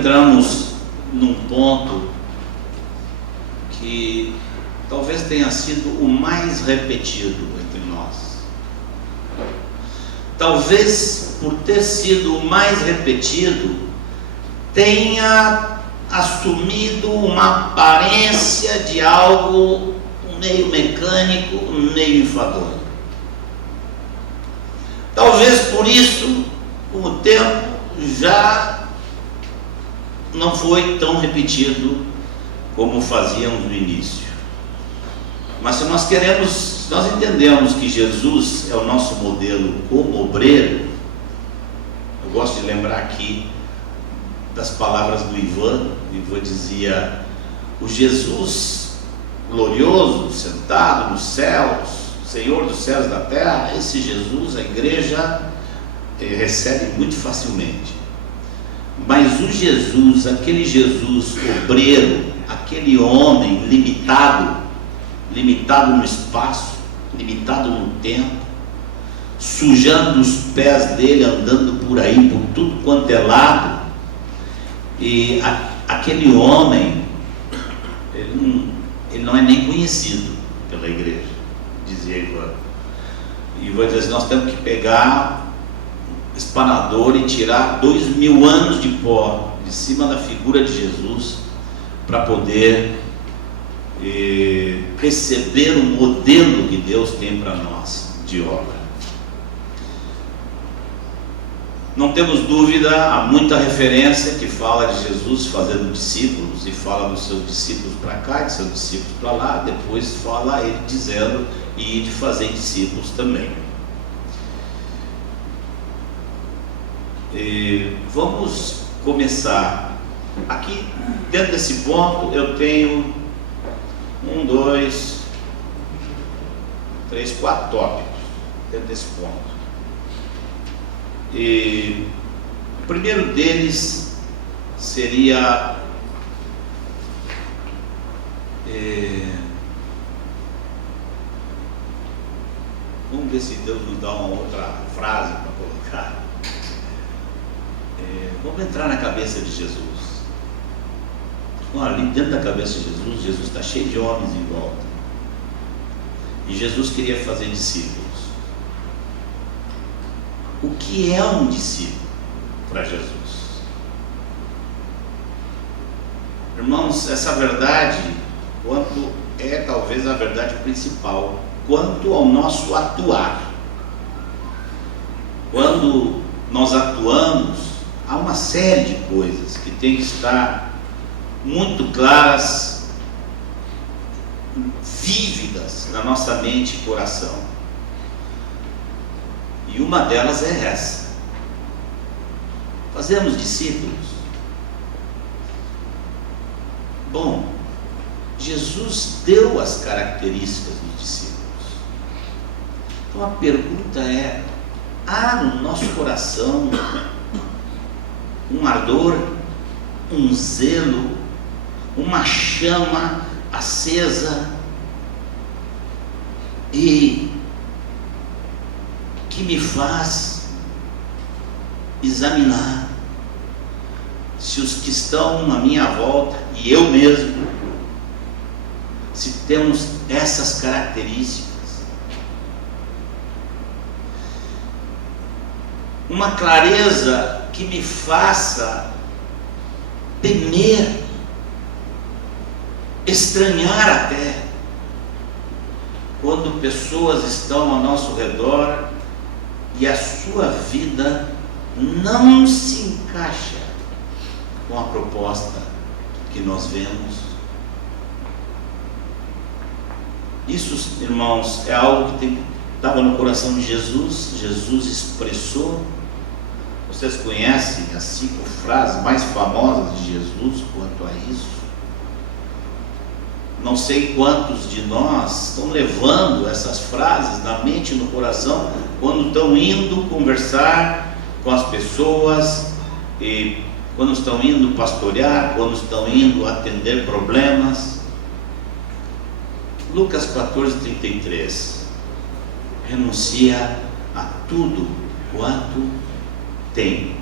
entramos num ponto que talvez tenha sido o mais repetido entre nós. Talvez por ter sido o mais repetido, tenha assumido uma aparência de algo meio mecânico, meio enfadonho. Talvez por isso, com o tempo, já não foi tão repetido como fazíamos no início. Mas se nós entendemos que Jesus é o nosso modelo como obreiro, eu gosto de lembrar aqui das palavras do Ivan. O Ivan dizia: o Jesus glorioso, sentado nos céus, Senhor dos céus e da terra, esse Jesus a igreja recebe muito facilmente. Mas o Jesus, aquele Jesus obreiro, aquele homem limitado no espaço, limitado no tempo, sujando os pés dele, andando por aí, por tudo quanto é lado, e aquele homem, ele não é nem conhecido pela igreja, dizia Ivan. E vou dizer assim: nós temos que pegar espanador e tirar 2000 anos de pó de cima da figura de Jesus para poder receber o modelo que Deus tem para nós de obra. Não temos dúvida, há muita referência que fala de Jesus fazendo discípulos, e fala dos seus discípulos para cá, de seus discípulos para lá, depois fala ele dizendo e de fazer discípulos também. Vamos começar aqui. Dentro desse ponto eu tenho 1, 2, 3, 4 tópicos dentro desse ponto. E o primeiro deles seria vamos ver se Deus nos dá uma outra frase para colocar. Vamos entrar na cabeça de Jesus. Ali dentro da cabeça de Jesus, Jesus está cheio de homens em volta, e Jesus queria fazer discípulos. O que é um discípulo para Jesus? Irmãos, essa verdade, quanto é talvez a verdade principal, quanto ao nosso atuar. Quando nós atuamos, há uma série de coisas que tem que estar muito claras, vívidas na nossa mente e coração. E uma delas é essa: fazemos discípulos. Bom, Jesus deu as características dos discípulos. Então a pergunta é: há no nosso coração um ardor, um zelo, uma chama acesa e que me faz examinar se os que estão à minha volta e eu mesmo, se temos essas características? Uma clareza que me faça temer, estranhar até, quando pessoas estão ao nosso redor e a sua vida não se encaixa com a proposta que nós vemos. Isso, irmãos, é algo que estava no coração de Jesus. Jesus expressou. Vocês conhecem as 5 frases mais famosas de Jesus quanto a isso? Não sei quantos de nós estão levando essas frases na mente e no coração quando estão indo conversar com as pessoas, e quando estão indo pastorear, quando estão indo atender problemas. Lucas 14:33: renuncia a tudo quanto tem.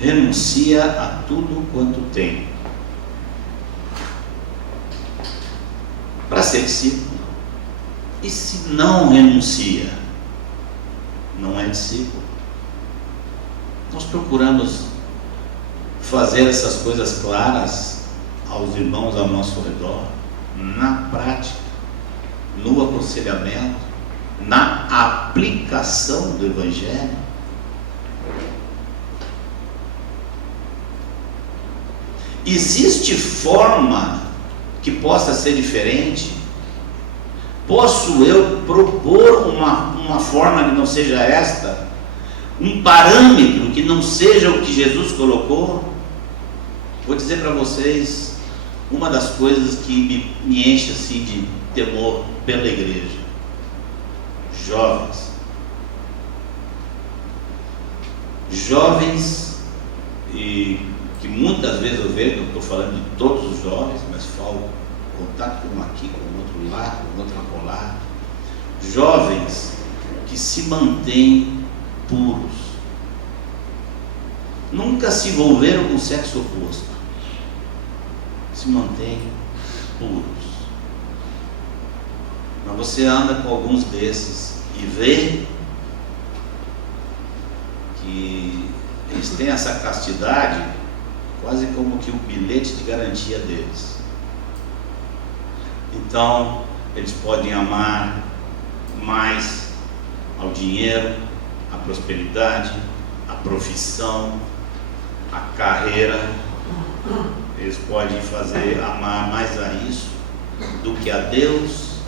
renuncia a tudo quanto tem. Para ser discípulo. E se não renuncia, não é discípulo. Nós procuramos fazer essas coisas claras aos irmãos ao nosso redor, na prática, no aconselhamento, na aplicação do Evangelho. Existe forma que possa ser diferente? Posso eu propor uma forma que não seja esta? Um parâmetro que não seja o que Jesus colocou? Vou dizer para vocês uma das coisas que me enche assim de temor pela igreja. Jovens, e que muitas vezes eu vejo, não estou falando de todos os jovens, mas falo contato com um aqui, com o outro lá, com o outro acolá. Jovens que se mantêm puros, nunca se envolveram com o sexo oposto, se mantêm puros. Mas você anda com alguns desses e vê que eles têm essa castidade quase como que o bilhete de garantia deles. Então eles podem amar mais ao dinheiro, à prosperidade, à profissão, à carreira. Eles podem amar mais a isso do que a Deus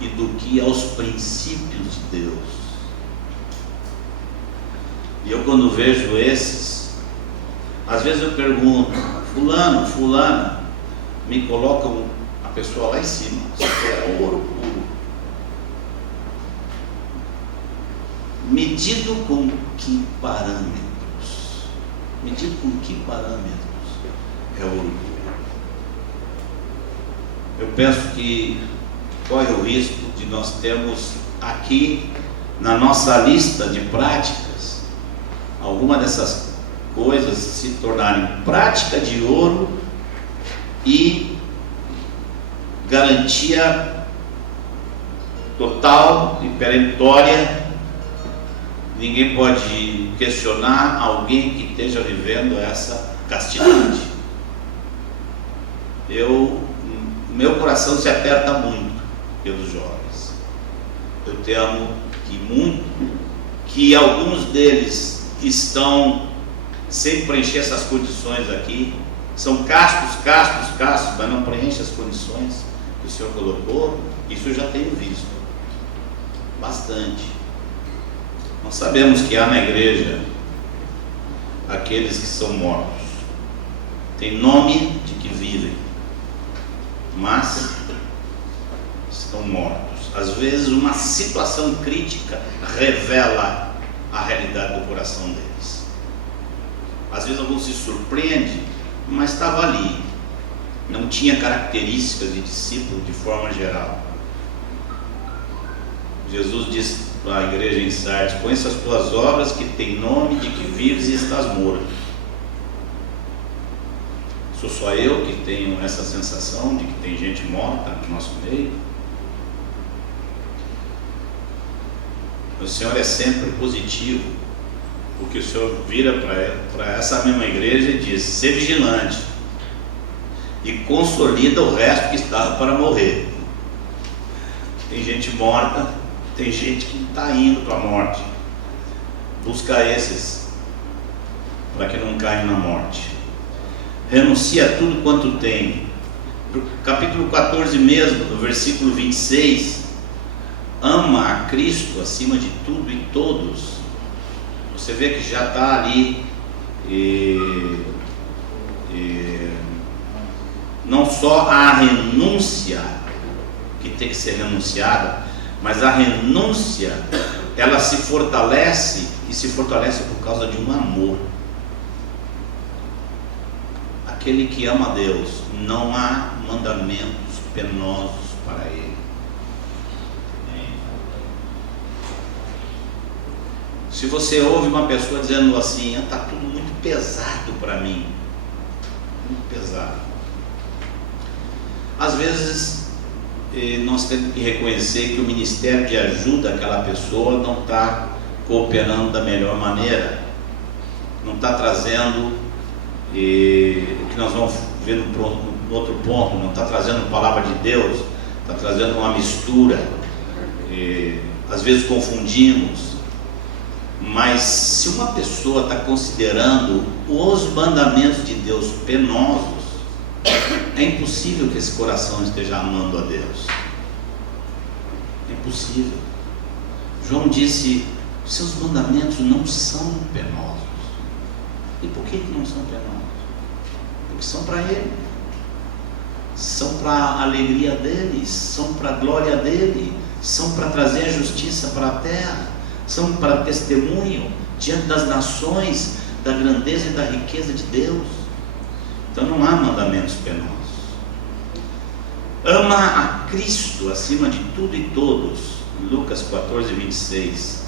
e do que aos princípios de Deus. E eu, quando vejo esses, às vezes eu pergunto: fulano, fulana, me colocam a pessoa lá em cima, só que é ouro puro. Medido com que parâmetros? Medido com que parâmetros é ouro puro? Eu penso que corre o risco de nós termos aqui na nossa lista de práticas alguma dessas coisas se tornarem prática de ouro e garantia total e perentória. Ninguém pode questionar alguém que esteja vivendo essa castidade. Meu coração se aperta muito pelos jovens. Eu temo que alguns deles estão sem preencher essas condições aqui. São castos, mas não preenchem as condições que o Senhor colocou. Isso eu já tenho visto bastante. Nós sabemos que há na igreja aqueles que são mortos, tem nome de que vivem, mas estão mortos. Às vezes uma situação crítica revela a realidade do coração deles. Às vezes alguns se surpreendem, mas estava ali, não tinha características de discípulo de forma geral. Jesus disse para a igreja em Sardes: conheça as tuas obras, que tem nome de que vives e estás morto. Sou só eu que tenho essa sensação de que tem gente morta no nosso meio? O Senhor é sempre positivo, porque o Senhor vira para essa mesma igreja e diz: ser vigilante, e consolida o resto que estava para morrer. Tem gente morta, tem gente que está indo para a morte. Busca esses, para que não caiam na morte. Renuncia a tudo quanto tem. Capítulo 14 mesmo, no versículo 26, ama a Cristo acima de tudo e todos. Você vê que já está ali, não só a renúncia que tem que ser renunciada, mas a renúncia, ela se fortalece, e se fortalece por causa de um amor. Aquele que ama a Deus, não há mandamentos penosos para ele. Se você ouve uma pessoa dizendo assim: está tudo muito pesado para mim, muito pesado. Às vezes nós temos que reconhecer que o ministério de ajuda àquela pessoa não está cooperando da melhor maneira, não está trazendo o que nós vamos ver no outro ponto, não está trazendo a palavra de Deus, está trazendo uma mistura, às vezes confundimos. Mas se uma pessoa está considerando os mandamentos de Deus penosos, é impossível que esse coração esteja amando a Deus. É impossível. João disse: seus mandamentos não são penosos. E por que não são penosos? Porque são para Ele, são para a alegria dele, são para a glória dele, são para trazer a justiça para a terra, são para testemunho diante das nações da grandeza e da riqueza de Deus. Então não há mandamentos penosos. Ama a Cristo acima de tudo e todos. Lucas 14, 26.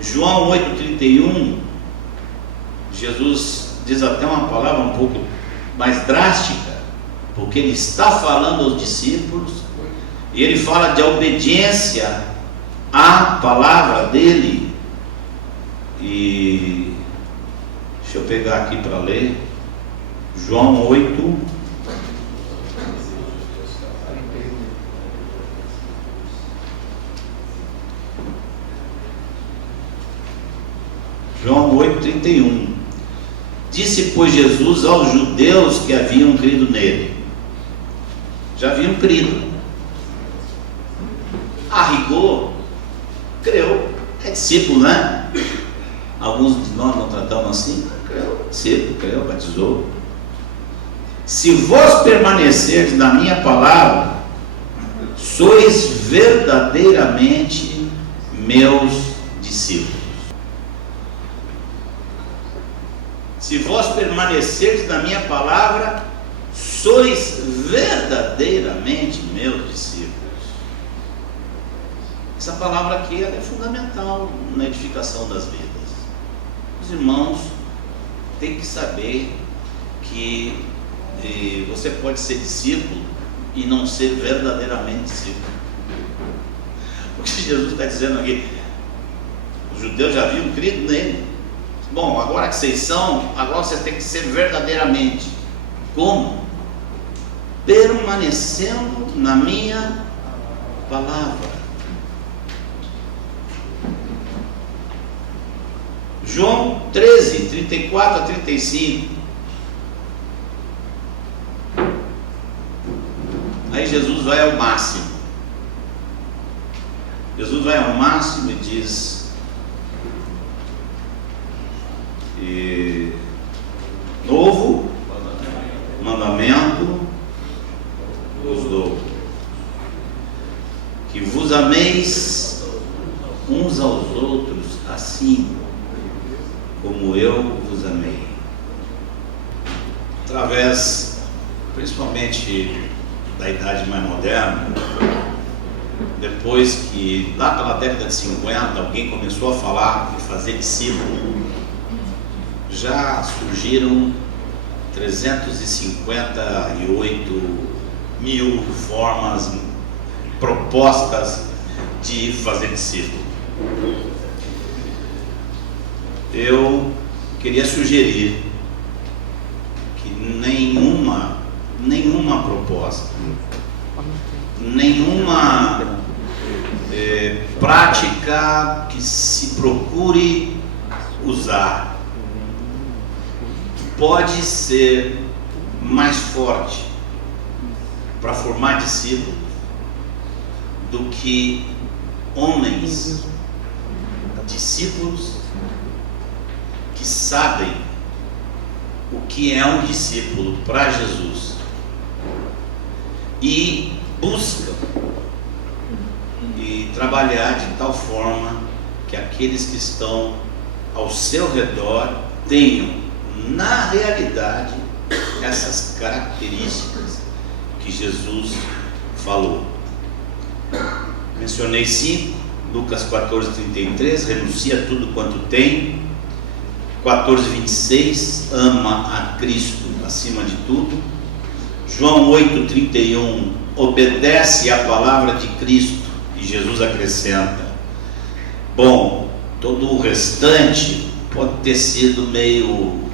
João 8, 31. Jesus diz até uma palavra um pouco mais drástica, porque ele está falando aos discípulos e ele fala de obediência à palavra dele. E deixa eu pegar aqui para ler João 8, João 8, 31. Disse, pois, Jesus aos judeus que haviam crido nele. Já haviam crido. A rigor, creu. É discípulo, né? Alguns de nós não tratamos assim. Creu, discípulo, creu, batizou. Se vós permanecerdes na minha palavra, sois verdadeiramente meus discípulos. Se vós permanecerdes na minha palavra, sois verdadeiramente meus discípulos. Essa palavra aqui ela é fundamental na edificação das vidas. Os irmãos têm que saber que você pode ser discípulo e não ser verdadeiramente discípulo. O que Jesus está dizendo aqui? Os judeus já haviam crido nele. Bom, agora que vocês são, agora vocês têm que ser verdadeiramente. Como? Permanecendo na minha palavra. João 13, 34 a 35. Aí Jesus vai ao máximo. Jesus vai ao máximo e diz: novo mandamento vos dou, que vos ameis uns aos outros assim como eu vos amei. Através, principalmente da idade mais moderna, depois que lá pela década de 50 alguém começou a falar de fazer discípulo, já surgiram 358 mil formas, propostas de fazer discípulo. Eu queria sugerir que nenhuma proposta, nenhuma prática que se procure usar pode ser mais forte para formar discípulos do que homens, discípulos que sabem o que é um discípulo para Jesus e buscam e trabalhar de tal forma que aqueles que estão ao seu redor tenham na realidade essas características que Jesus falou. Mencionei 5, Lucas 14:33, renuncia tudo quanto tem. 14:26, ama a Cristo acima de tudo. João 8:31, obedece à palavra de Cristo. E Jesus acrescenta: bom, todo o restante pode ter sido meio...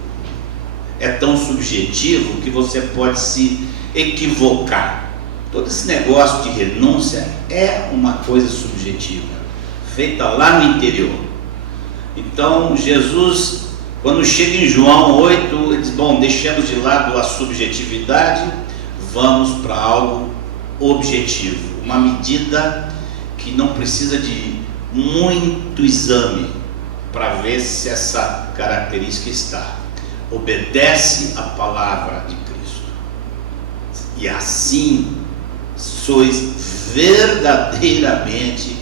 é tão subjetivo que você pode se equivocar. Todo esse negócio de renúncia é uma coisa subjetiva, feita lá no interior. Então Jesus, quando chega em João 8, ele diz: bom, deixemos de lado a subjetividade, vamos para algo objetivo, uma medida que não precisa de muito exame para ver se essa característica está. Obedece a palavra de Cristo, e assim sois verdadeiramente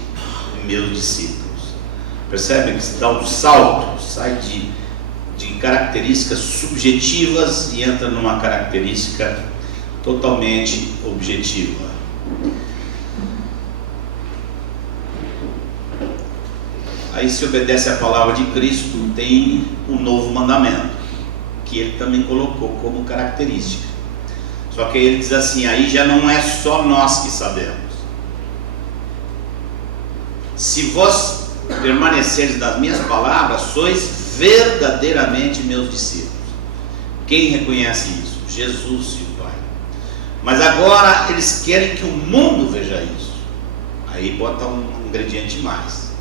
meus discípulos. Percebe que dá um salto, sai de características subjetivas e entra numa característica totalmente objetiva. Aí se obedece à palavra de Cristo, tem um novo mandamento, que ele também colocou como característica. Só que ele diz assim: aí já não é só nós que sabemos. Se vós permaneceres nas minhas palavras, sois verdadeiramente meus discípulos. Quem reconhece isso? Jesus e o Pai. Mas agora eles querem que o mundo veja isso. Aí bota um ingrediente mais.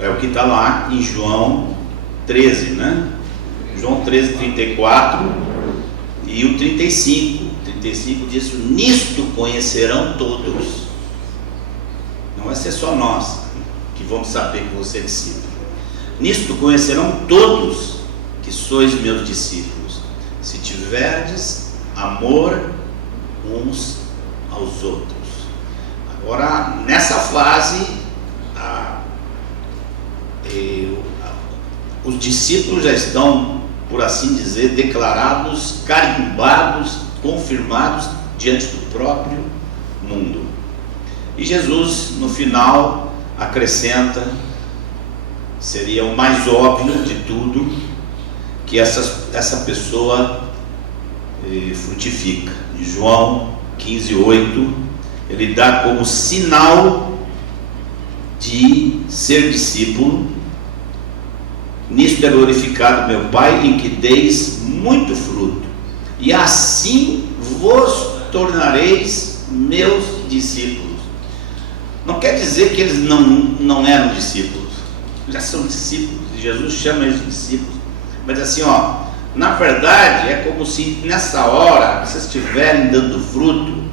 É o que está lá em João 13, né? João 13:34 e o 35. O 35 diz: nisto conhecerão todos. Não vai ser só nós que vamos saber que você é discípulo. Nisto conhecerão todos que sois meus discípulos, se tiverdes amor uns aos outros. Agora, nessa fase, os discípulos já estão, por assim dizer, declarados, carimbados, confirmados diante do próprio mundo. E Jesus, no final, acrescenta, seria o mais óbvio de tudo, que essa pessoa frutifica. Em João 15:8, ele dá como sinal de ser discípulo: nisto é glorificado meu Pai, em que deis muito fruto, e assim vos tornareis meus discípulos. Não quer dizer que eles não eram discípulos, já são discípulos, Jesus chama eles de discípulos, mas assim, na verdade é como se nessa hora vocês estiverem dando fruto,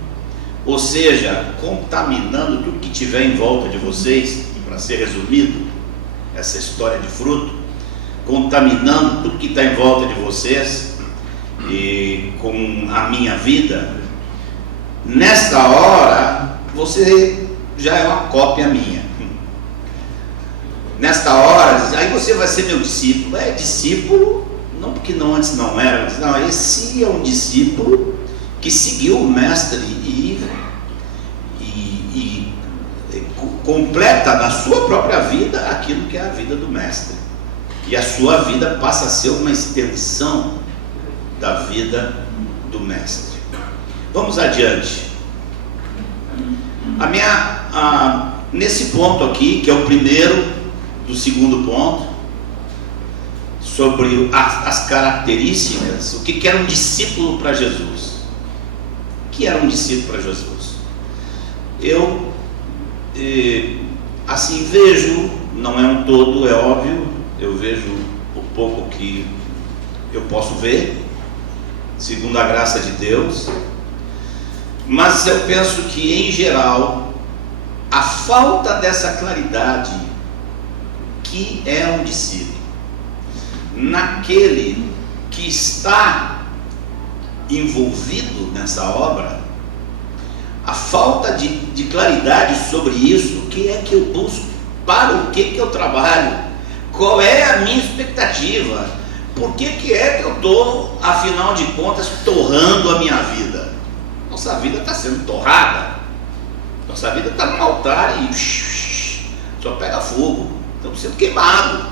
ou seja, contaminando tudo que tiver em volta de vocês. Para ser resumido, essa história de fruto, contaminando tudo que está em volta de vocês e com a minha vida. Nesta hora você já é uma cópia minha. Nesta hora, aí você vai ser meu discípulo. É discípulo, não porque antes não era, mas não, esse é um discípulo que seguiu o mestre e completa na sua própria vida aquilo que é a vida do mestre, e a sua vida passa a ser uma extensão da vida do mestre. Vamos adiante. Nesse ponto aqui, que é o primeiro do segundo ponto, sobre as características, o que era um discípulo para Jesus. O que era um discípulo para Jesus? Eu assim vejo, não é um todo, é óbvio, eu vejo o pouco que eu posso ver, segundo a graça de Deus, mas eu penso que em geral a falta dessa claridade que é um discípulo, naquele que está envolvido nessa obra, a falta de claridade sobre isso, o que é que eu busco, para o que eu trabalho, qual é a minha expectativa, por que é que eu estou, afinal de contas, torrando a minha vida. Nossa vida está sendo torrada, nossa vida está no altar e só pega fogo, estamos sendo queimados.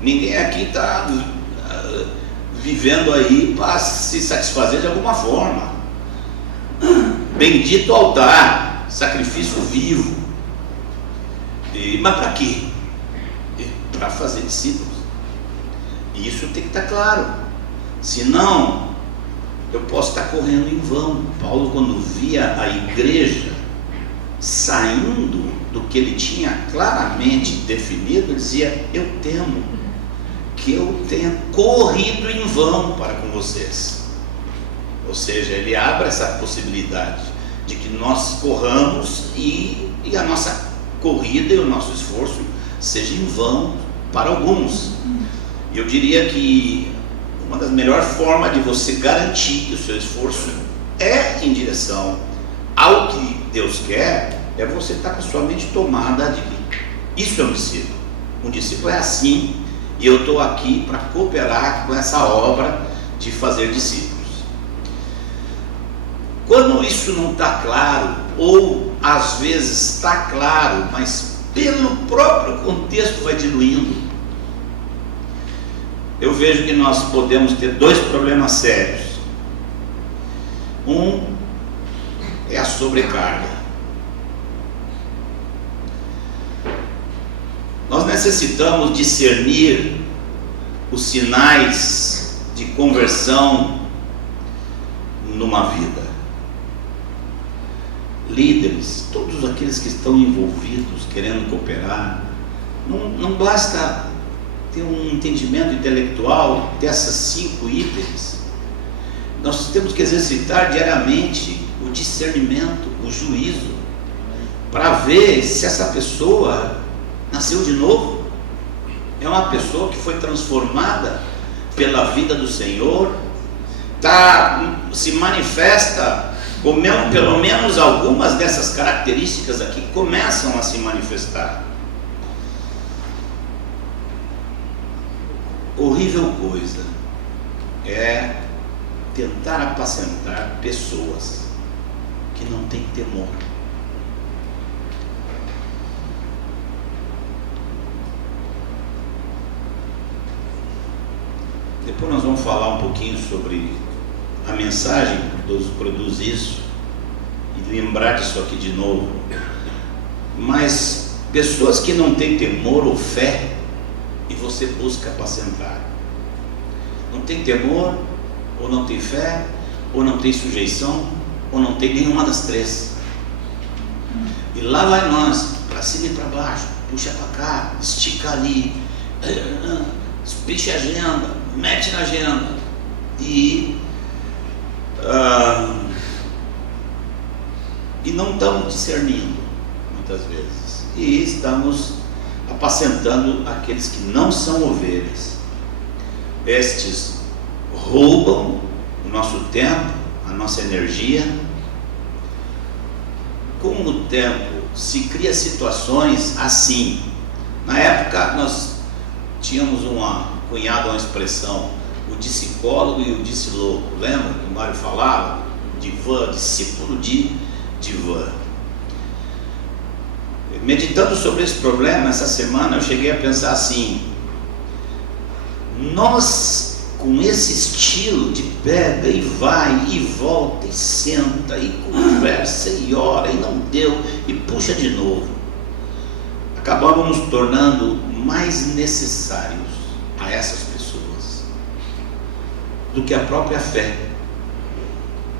Ninguém aqui está vivendo aí para se satisfazer de alguma forma. Bendito altar, sacrifício vivo. Mas para quê? Para fazer discípulos. E isso tem que estar claro. Senão, eu posso estar correndo em vão. Paulo, quando via a igreja saindo do que ele tinha claramente definido, ele dizia: eu temo que eu tenha corrido em vão para com vocês. Ou seja, ele abre essa possibilidade de que nós corramos e a nossa corrida e o nosso esforço seja em vão para alguns. E eu diria que uma das melhores formas de você garantir que o seu esforço é em direção ao que Deus quer, é você estar com a sua mente tomada de que isso é um discípulo. Um discípulo é assim, e eu estou aqui para cooperar com essa obra de fazer discípulos. Quando isso não está claro, ou às vezes está claro, mas pelo próprio contexto vai diluindo, eu vejo que nós podemos ter dois problemas sérios. Um é a sobrecarga. Nós necessitamos discernir os sinais de conversão numa vida. Líderes, todos aqueles que estão envolvidos, querendo cooperar, não basta ter um entendimento intelectual dessas 5 itens. Nós temos que exercitar diariamente o discernimento, o juízo, para ver se essa pessoa nasceu de novo, é uma pessoa que foi transformada pela vida do Senhor, se manifesta, pelo menos algumas dessas características aqui começam a se manifestar. Horrível coisa é tentar apacentar pessoas que não têm temor. Depois nós vamos falar um pouquinho sobre a mensagem que produz isso e lembrar disso aqui de novo. Mas pessoas que não têm temor ou fé, e você busca apacentar. Não tem temor, ou não tem fé, ou não tem sujeição, ou não tem nenhuma das 3. E lá vai nós, para cima e para baixo, puxa para cá, estica ali, espicha a agenda, mete na agenda, e não estamos discernindo, muitas vezes, e estamos apacentando aqueles que não são ovelhas. Estes roubam o nosso tempo, a nossa energia. Com o tempo se cria situações assim. Na época nós tínhamos cunhado uma expressão, o discípulo e o discípulo. Lembra que o Mário falava? Divã, discípulo de divã. Meditando sobre esse problema essa semana, eu cheguei a pensar assim: nós, com esse estilo de pega e vai e volta e senta e conversa e ora e não deu e puxa de novo, acabamos nos tornando mais necessários a essas pessoas do que a própria fé,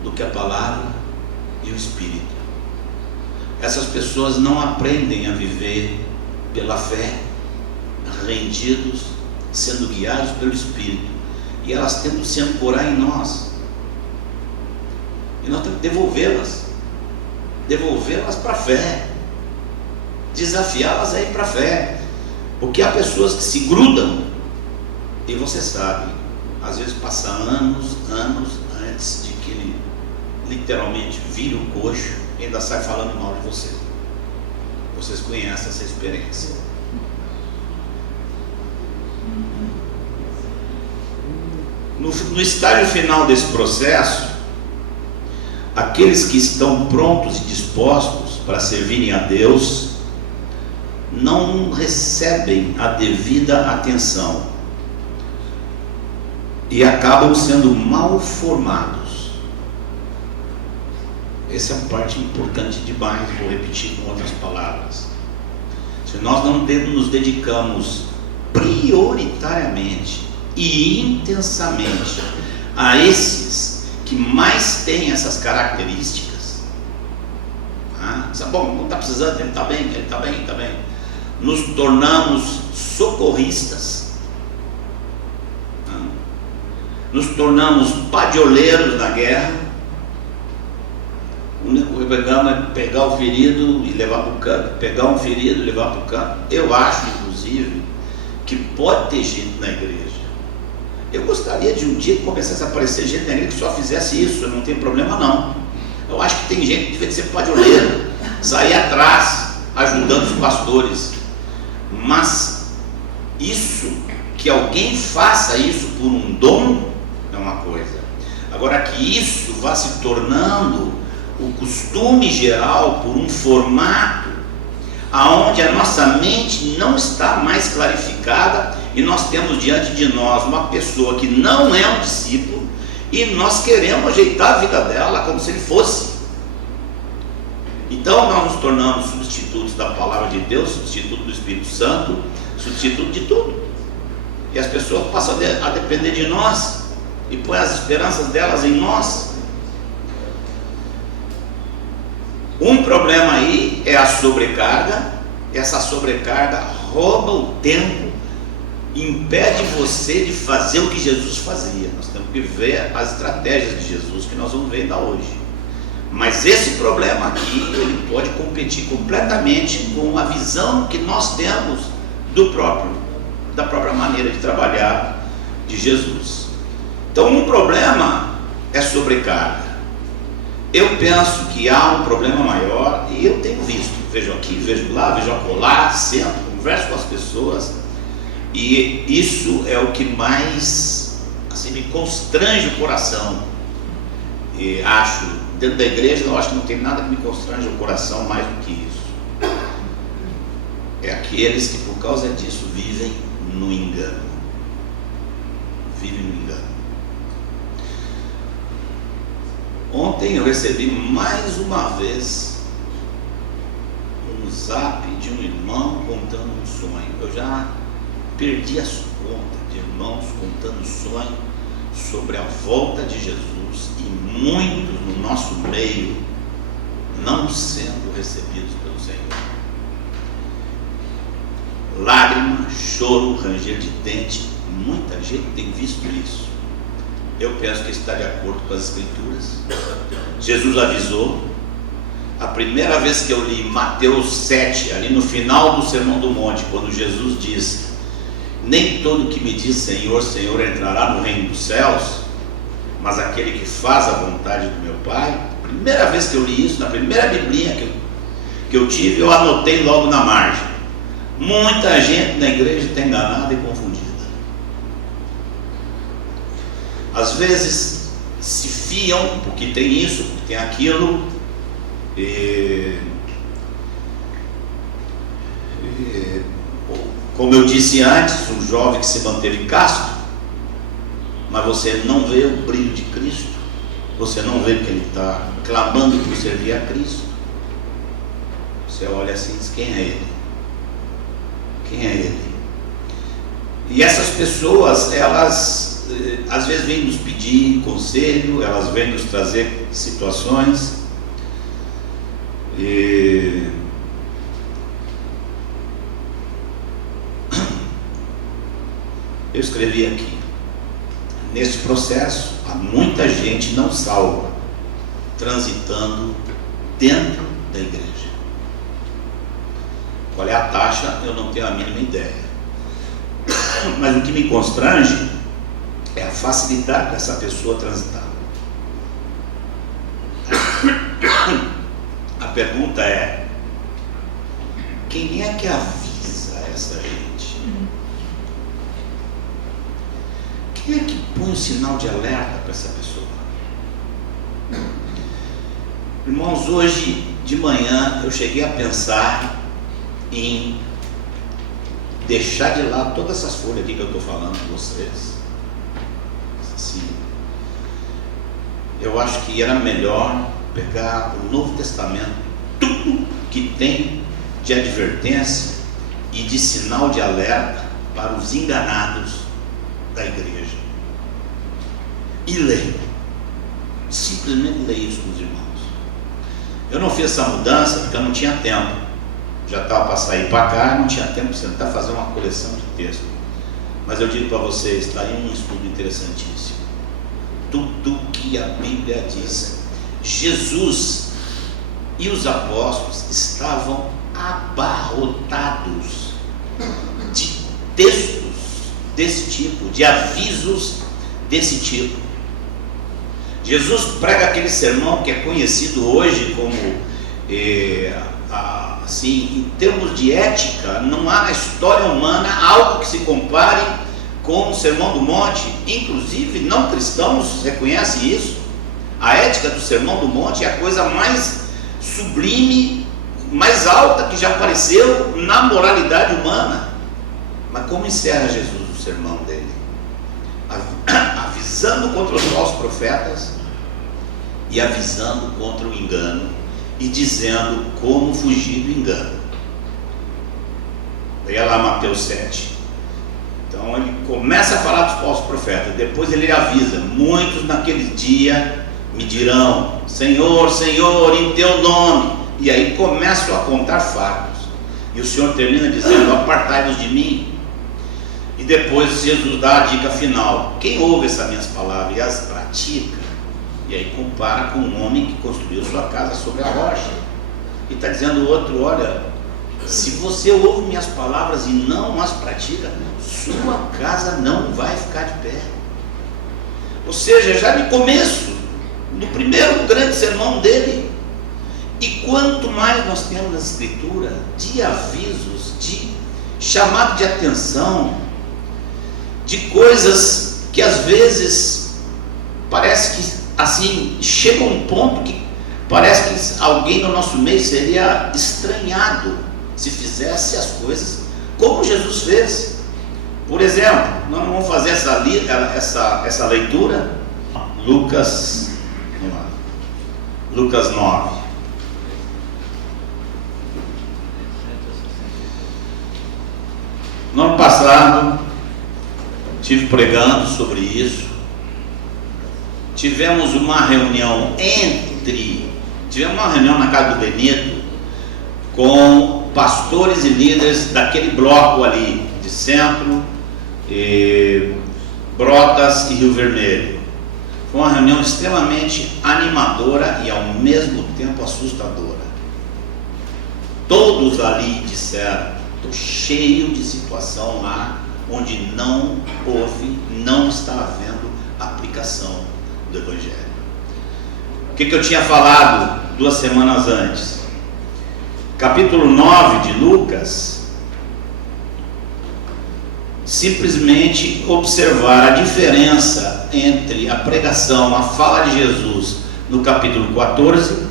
do que a palavra e o Espírito. Essas pessoas não aprendem a viver pela fé, rendidos, sendo guiados pelo Espírito, e elas tentam se ancorar em nós, e nós temos que devolvê-las para a fé, desafiá-las a ir para a fé, porque há pessoas que se grudam, e você sabe, às vezes passa anos antes de que ele literalmente vire o coxo e ainda sai falando mal de você. Vocês conhecem essa experiência. No estágio final desse processo, aqueles que estão prontos e dispostos para servirem a Deus não recebem a devida atenção e acabam sendo mal formados. Essa é a parte importante demais, vou repetir com outras palavras. Se nós não nos dedicamos prioritariamente e intensamente a esses que mais têm essas características, bom, não está precisando, ele está bem, nos tornamos socorristas, nos tornamos padioleiros na guerra. O único que pegamos é pegar o ferido e levar para o canto, pegar um ferido e levar para o canto. Eu acho, inclusive, que pode ter gente na igreja. Eu gostaria de um dia que começasse a aparecer gente na igreja que só fizesse isso, não tem problema não. Eu acho que tem gente que devia ser padioleiro, sair atrás, ajudando os pastores. Mas isso, que alguém faça isso por um dom, é uma coisa. Agora, que isso vá se tornando o costume geral por um formato aonde a nossa mente não está mais clarificada e nós temos diante de nós uma pessoa que não é um discípulo e nós queremos ajeitar a vida dela como se ele fosse. Então nós nos tornamos substitutos da palavra de Deus, substituto do Espírito Santo, substituto de tudo, e as pessoas passam a depender de nós e põem as esperanças delas em nós. Um problema aí é a sobrecarga. Essa sobrecarga rouba o tempo, impede você de fazer o que Jesus fazia. Nós temos que ver as estratégias de Jesus, que nós vamos ver ainda hoje. Mas esse problema aqui, ele pode competir completamente com a visão que nós temos da própria maneira de trabalhar de Jesus. Então, um problema é sobrecarga. Eu penso que há um problema maior, e eu tenho visto, vejo aqui, vejo lá, vejo acolá, sento, converso com as pessoas, e isso é o que mais assim, me constrange o coração. E acho, dentro da igreja, eu acho que não tem nada que me constrange o coração mais do que isso. É aqueles que por causa disso vivem no engano. Vivem no engano. Ontem eu recebi mais uma vez um zap de um irmão contando um sonho. Eu já perdi as contas de irmãos contando sonho sobre a volta de Jesus e muitos no nosso meio não sendo recebidos pelo Senhor. Lágrima, choro, ranger de dente, muita gente tem visto isso. Eu penso que está de acordo com as Escrituras. Jesus avisou. A primeira vez que eu li Mateus 7, ali no final do Sermão do Monte, quando Jesus diz: nem todo que me diz Senhor, Senhor entrará no reino dos céus, mas aquele que faz a vontade do meu Pai. A primeira vez que eu li isso, na primeira biblinha que eu tive, eu anotei logo na margem. Muita gente na igreja está enganada e confundida. Às vezes se fiam porque tem isso, porque tem aquilo, como eu disse antes, um jovem que se manteve casto, mas você não vê o brilho de Cristo, você não vê que ele está clamando por servir a Cristo. Você olha assim e diz: quem é ele? Quem é ele? E essas pessoas, elas às vezes vêm nos pedir conselho, elas vêm nos trazer situações, eu escrevi aqui: nesse processo há muita gente não salva transitando dentro da igreja. Qual é a taxa? Eu não tenho a mínima ideia, mas o que me constrange é a facilidade dessa pessoa transitar. A pergunta é: quem é que avisa essa gente? Quem é que põe um sinal de alerta para essa pessoa? Irmãos, hoje de manhã eu cheguei a pensar em deixar de lado todas essas folhas aqui que eu estou falando com vocês. Assim, eu acho que era melhor pegar o Novo Testamento, tudo que tem de advertência e de sinal de alerta para os enganados da igreja, e ler, simplesmente ler isso com os irmãos. Eu não fiz essa mudança porque eu não tinha tempo, já estava para sair para cá, não tinha tempo de sentar fazer uma coleção de texto, mas eu digo para vocês, está aí um estudo interessantíssimo. Tudo que a Bíblia diz, Jesus e os apóstolos estavam abarrotados de textos desse tipo, de avisos desse tipo. Jesus prega aquele sermão que é conhecido hoje como assim, em termos de ética, não há na história humana algo que se compare com o Sermão do Monte. Inclusive não cristãos reconhecem isso. A ética do Sermão do Monte é a coisa mais sublime, mais alta que já apareceu na moralidade humana. Mas como encerra Jesus o sermão dele? Avisando contra os falsos profetas e avisando contra o engano e dizendo como fugir do engano. Leia lá Mateus 7. Então ele começa a falar dos falsos profetas, depois ele avisa: muitos naquele dia me dirão, Senhor, Senhor, em teu nome. E aí começam a contar fatos, e o Senhor termina dizendo: apartai-vos de mim. E depois Jesus dá a dica final: quem ouve essas minhas palavras e as pratica. E aí compara com um homem que construiu sua casa sobre a rocha. E está dizendo o outro: olha, se você ouve minhas palavras e não as pratica, sua casa não vai ficar de pé. Ou seja, já no começo, no primeiro grande sermão dele. E quanto mais nós temos na Escritura de avisos, de chamado de atenção, de coisas que às vezes parece que assim, chega um ponto que parece que alguém no nosso meio seria estranhado se fizesse as coisas como Jesus fez. Por exemplo, nós não vamos fazer essa leitura. Lucas 9. No ano passado estive pregando sobre isso. Tivemos uma reunião na casa do Benito com pastores e líderes daquele bloco ali de Centro, Brotas e Rio Vermelho. Foi uma reunião extremamente animadora e ao mesmo tempo assustadora. Todos ali disseram: estou cheio de situação lá onde não está havendo aplicação do Evangelho. O que eu tinha falado 2 semanas antes? Capítulo 9 de Lucas, simplesmente observar a diferença entre a pregação, a fala de Jesus no capítulo 14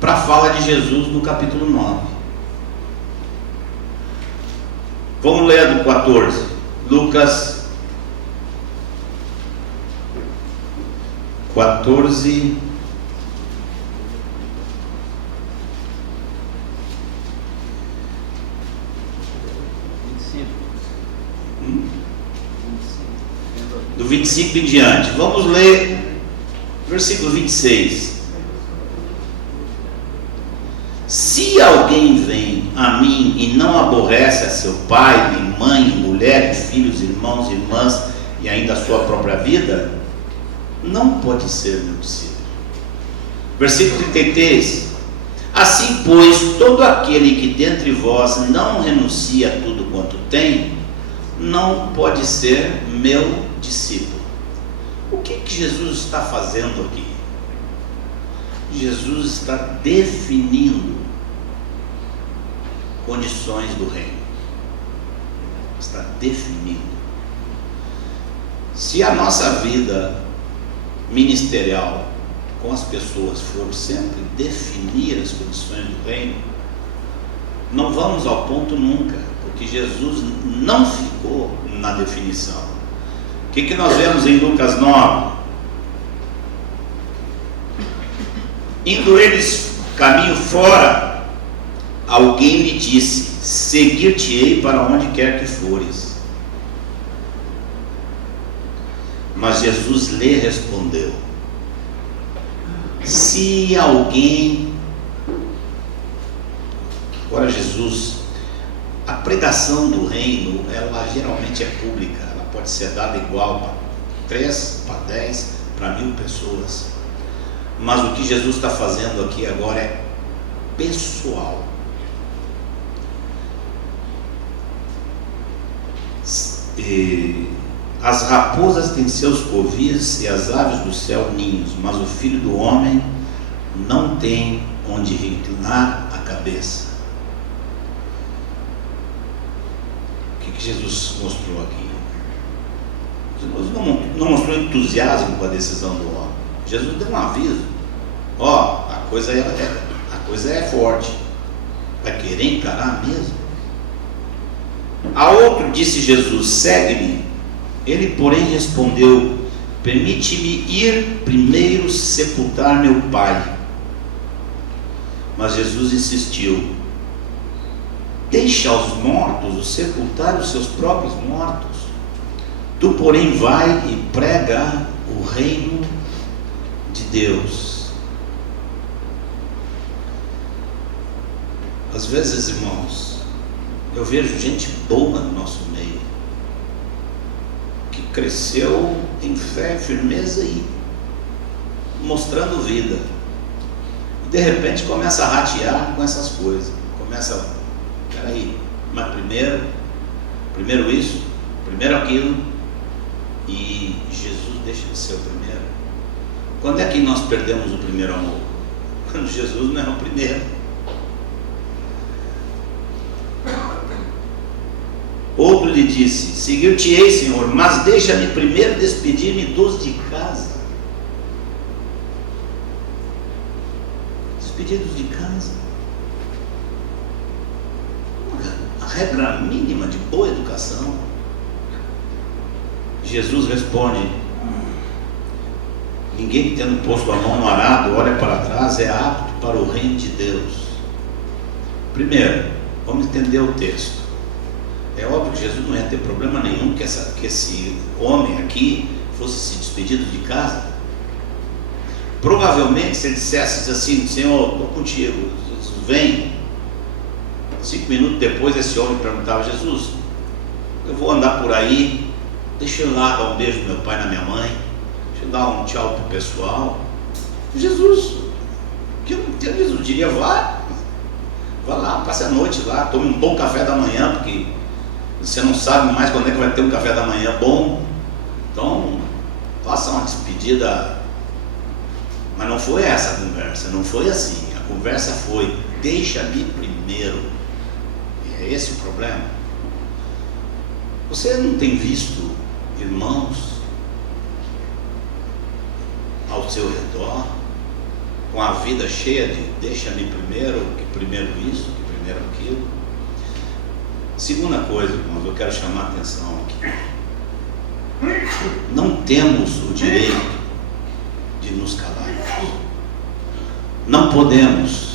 para a fala de Jesus no capítulo 9. Vamos ler do 14. Lucas 14, do 25 em diante. Vamos ler versículo 26. Se alguém vem a mim e não aborrece a seu pai, e mãe, e mulher, e filhos, irmãos, irmãs, e ainda a sua própria vida, não pode ser meu discípulo. Versículo 33. Assim, pois, todo aquele que dentre vós não renuncia a tudo quanto tem, não pode ser meu discípulo. O que Jesus está fazendo aqui? Jesus está definindo condições do reino. Está definindo. Se a nossa vida ministerial com as pessoas for sempre definir as condições do reino, não vamos ao ponto nunca, porque Jesus não ficou na definição. O que nós vemos em Lucas 9? Indo eles caminho fora, alguém lhe disse: seguir-te-ei para onde quer que fores. Mas Jesus lhe respondeu: se alguém... Agora Jesus, a pregação do reino, ela geralmente é pública, ela pode ser dada igual para 3, para 10, para 1000 pessoas. Mas o que Jesus está fazendo aqui agora é pessoal. As raposas têm seus covis e as aves do céu ninhos, mas o Filho do Homem não tem onde reclinar a cabeça. O que Jesus mostrou aqui? Jesus não mostrou entusiasmo com a decisão do homem. Jesus deu um aviso: ó, a coisa é forte, vai querer encarar mesmo? A outro disse Jesus: segue-me. Ele, porém, respondeu: permite-me ir primeiro sepultar meu pai. Mas Jesus insistiu: deixa aos mortos sepultar os seus próprios mortos. Tu, porém, vai e prega o reino de Deus. Às vezes, irmãos, eu vejo gente boa no nosso meio, que cresceu em fé, firmeza e mostrando vida, e de repente começa a ratear com essas coisas, peraí, mas primeiro isso, primeiro aquilo, e Jesus deixa de ser o primeiro. Quando é que nós perdemos o primeiro amor? Quando Jesus não é o primeiro. Outro lhe disse: seguir-te-ei, Senhor, mas deixa-me primeiro despedir-me dos de casa. Despedidos de casa. A regra mínima de boa educação. Jesus responde: ninguém que tendo posto a mão no arado olha para trás é apto para o reino de Deus. Primeiro, vamos entender o texto. É óbvio que Jesus não ia ter problema nenhum que esse homem aqui fosse se despedido de casa. Provavelmente, se ele dissesse assim: Senhor, estou contigo, Jesus, vem. 5 minutos depois, esse homem perguntava: Jesus, eu vou andar por aí, deixa eu ir lá dar um beijo no meu pai e na minha mãe, deixa eu dar um tchau para o pessoal. Jesus, que eu não entendo, Jesus diria: vá lá, passe a noite lá, tome um bom café da manhã, porque você não sabe mais quando é que vai ter um café da manhã bom. Então, faça uma despedida. Mas não foi essa a conversa, não foi assim. A conversa foi: deixa-me primeiro. E é esse o problema. Você não tem visto irmãos ao seu redor com a vida cheia de deixa-me primeiro, que primeiro isso, que primeiro aquilo? Segunda coisa, irmãos, eu quero chamar a atenção aqui. Não temos o direito de nos calar. Não podemos.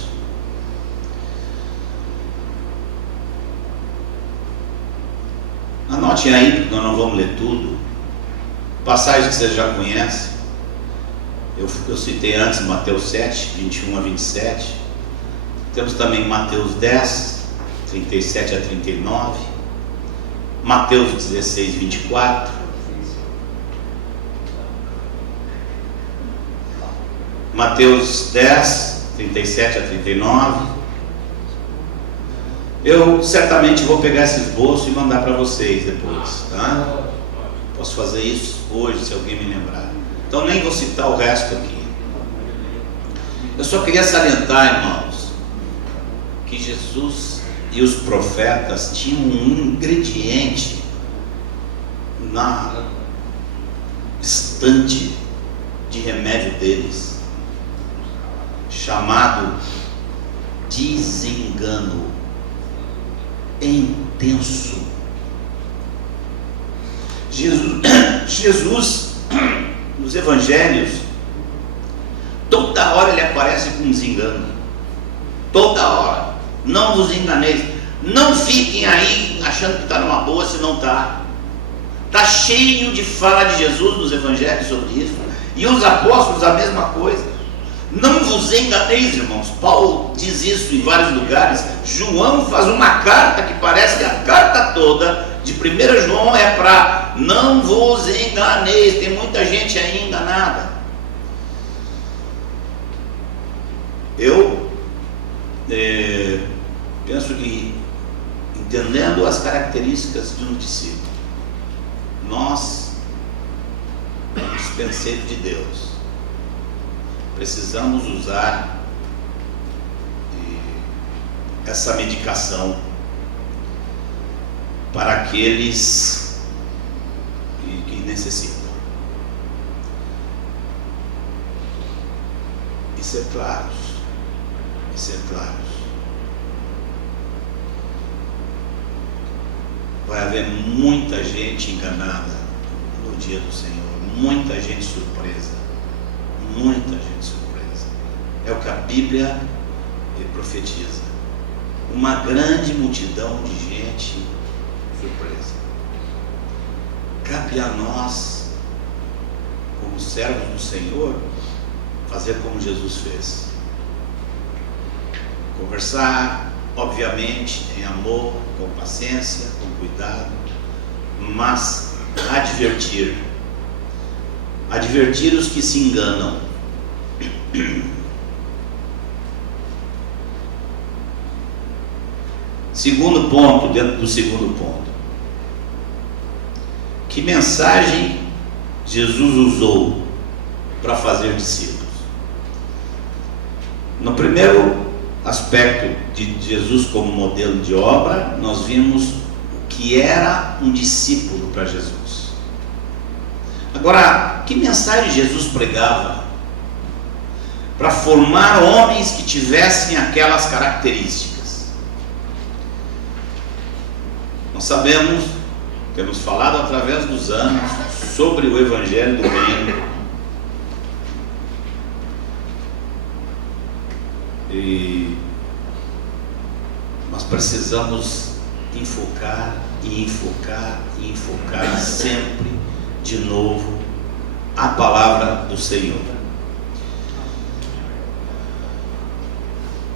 Anote aí, porque nós não vamos ler tudo. Passagens que você já conhece. Eu citei antes Mateus 7, 21 a 27. Temos também Mateus 10, 37 a 39. Mateus 16, 24. Mateus 10, 37 a 39. Eu certamente vou pegar esse esboço e mandar para vocês depois, tá? Posso fazer isso hoje, se alguém me lembrar. Então nem vou citar o resto aqui. Eu só queria salientar, irmãos, que Jesus e os profetas tinham um ingrediente na estante de remédio deles, chamado desengano. é intenso. Jesus, nos evangelhos, toda hora ele aparece com um desengano. Toda hora. Não vos enganeis. Não fiquem aí achando que está numa boa se não está. Está cheio de fala de Jesus nos evangelhos sobre isso. E os apóstolos a mesma coisa. Não vos enganeis, irmãos. Paulo diz isso em vários lugares. João faz uma carta que parece que a carta toda de 1 João é para não vos enganeis. Tem muita gente aí enganada. Eu penso que, entendendo as características de um discípulo, nós, dispenseiros de Deus, precisamos usar essa medicação para aqueles que necessitam. E ser claros. Vai haver muita gente enganada no dia do Senhor, muita gente surpresa, é o que a Bíblia profetiza, uma grande multidão de gente surpresa. Cabe a nós, como servos do Senhor, fazer como Jesus fez. Conversar, obviamente, em amor, com paciência, com cuidado, mas advertir os que se enganam. Segundo ponto, dentro do segundo ponto, que mensagem Jesus usou para fazer discípulos? No primeiro aspecto de Jesus como modelo de obra, nós vimos o que era um discípulo para Jesus. Agora, que mensagem Jesus pregava para formar homens que tivessem aquelas características? Nós sabemos, temos falado através dos anos sobre o Evangelho do Reino, e nós precisamos enfocar sempre de novo a palavra do Senhor.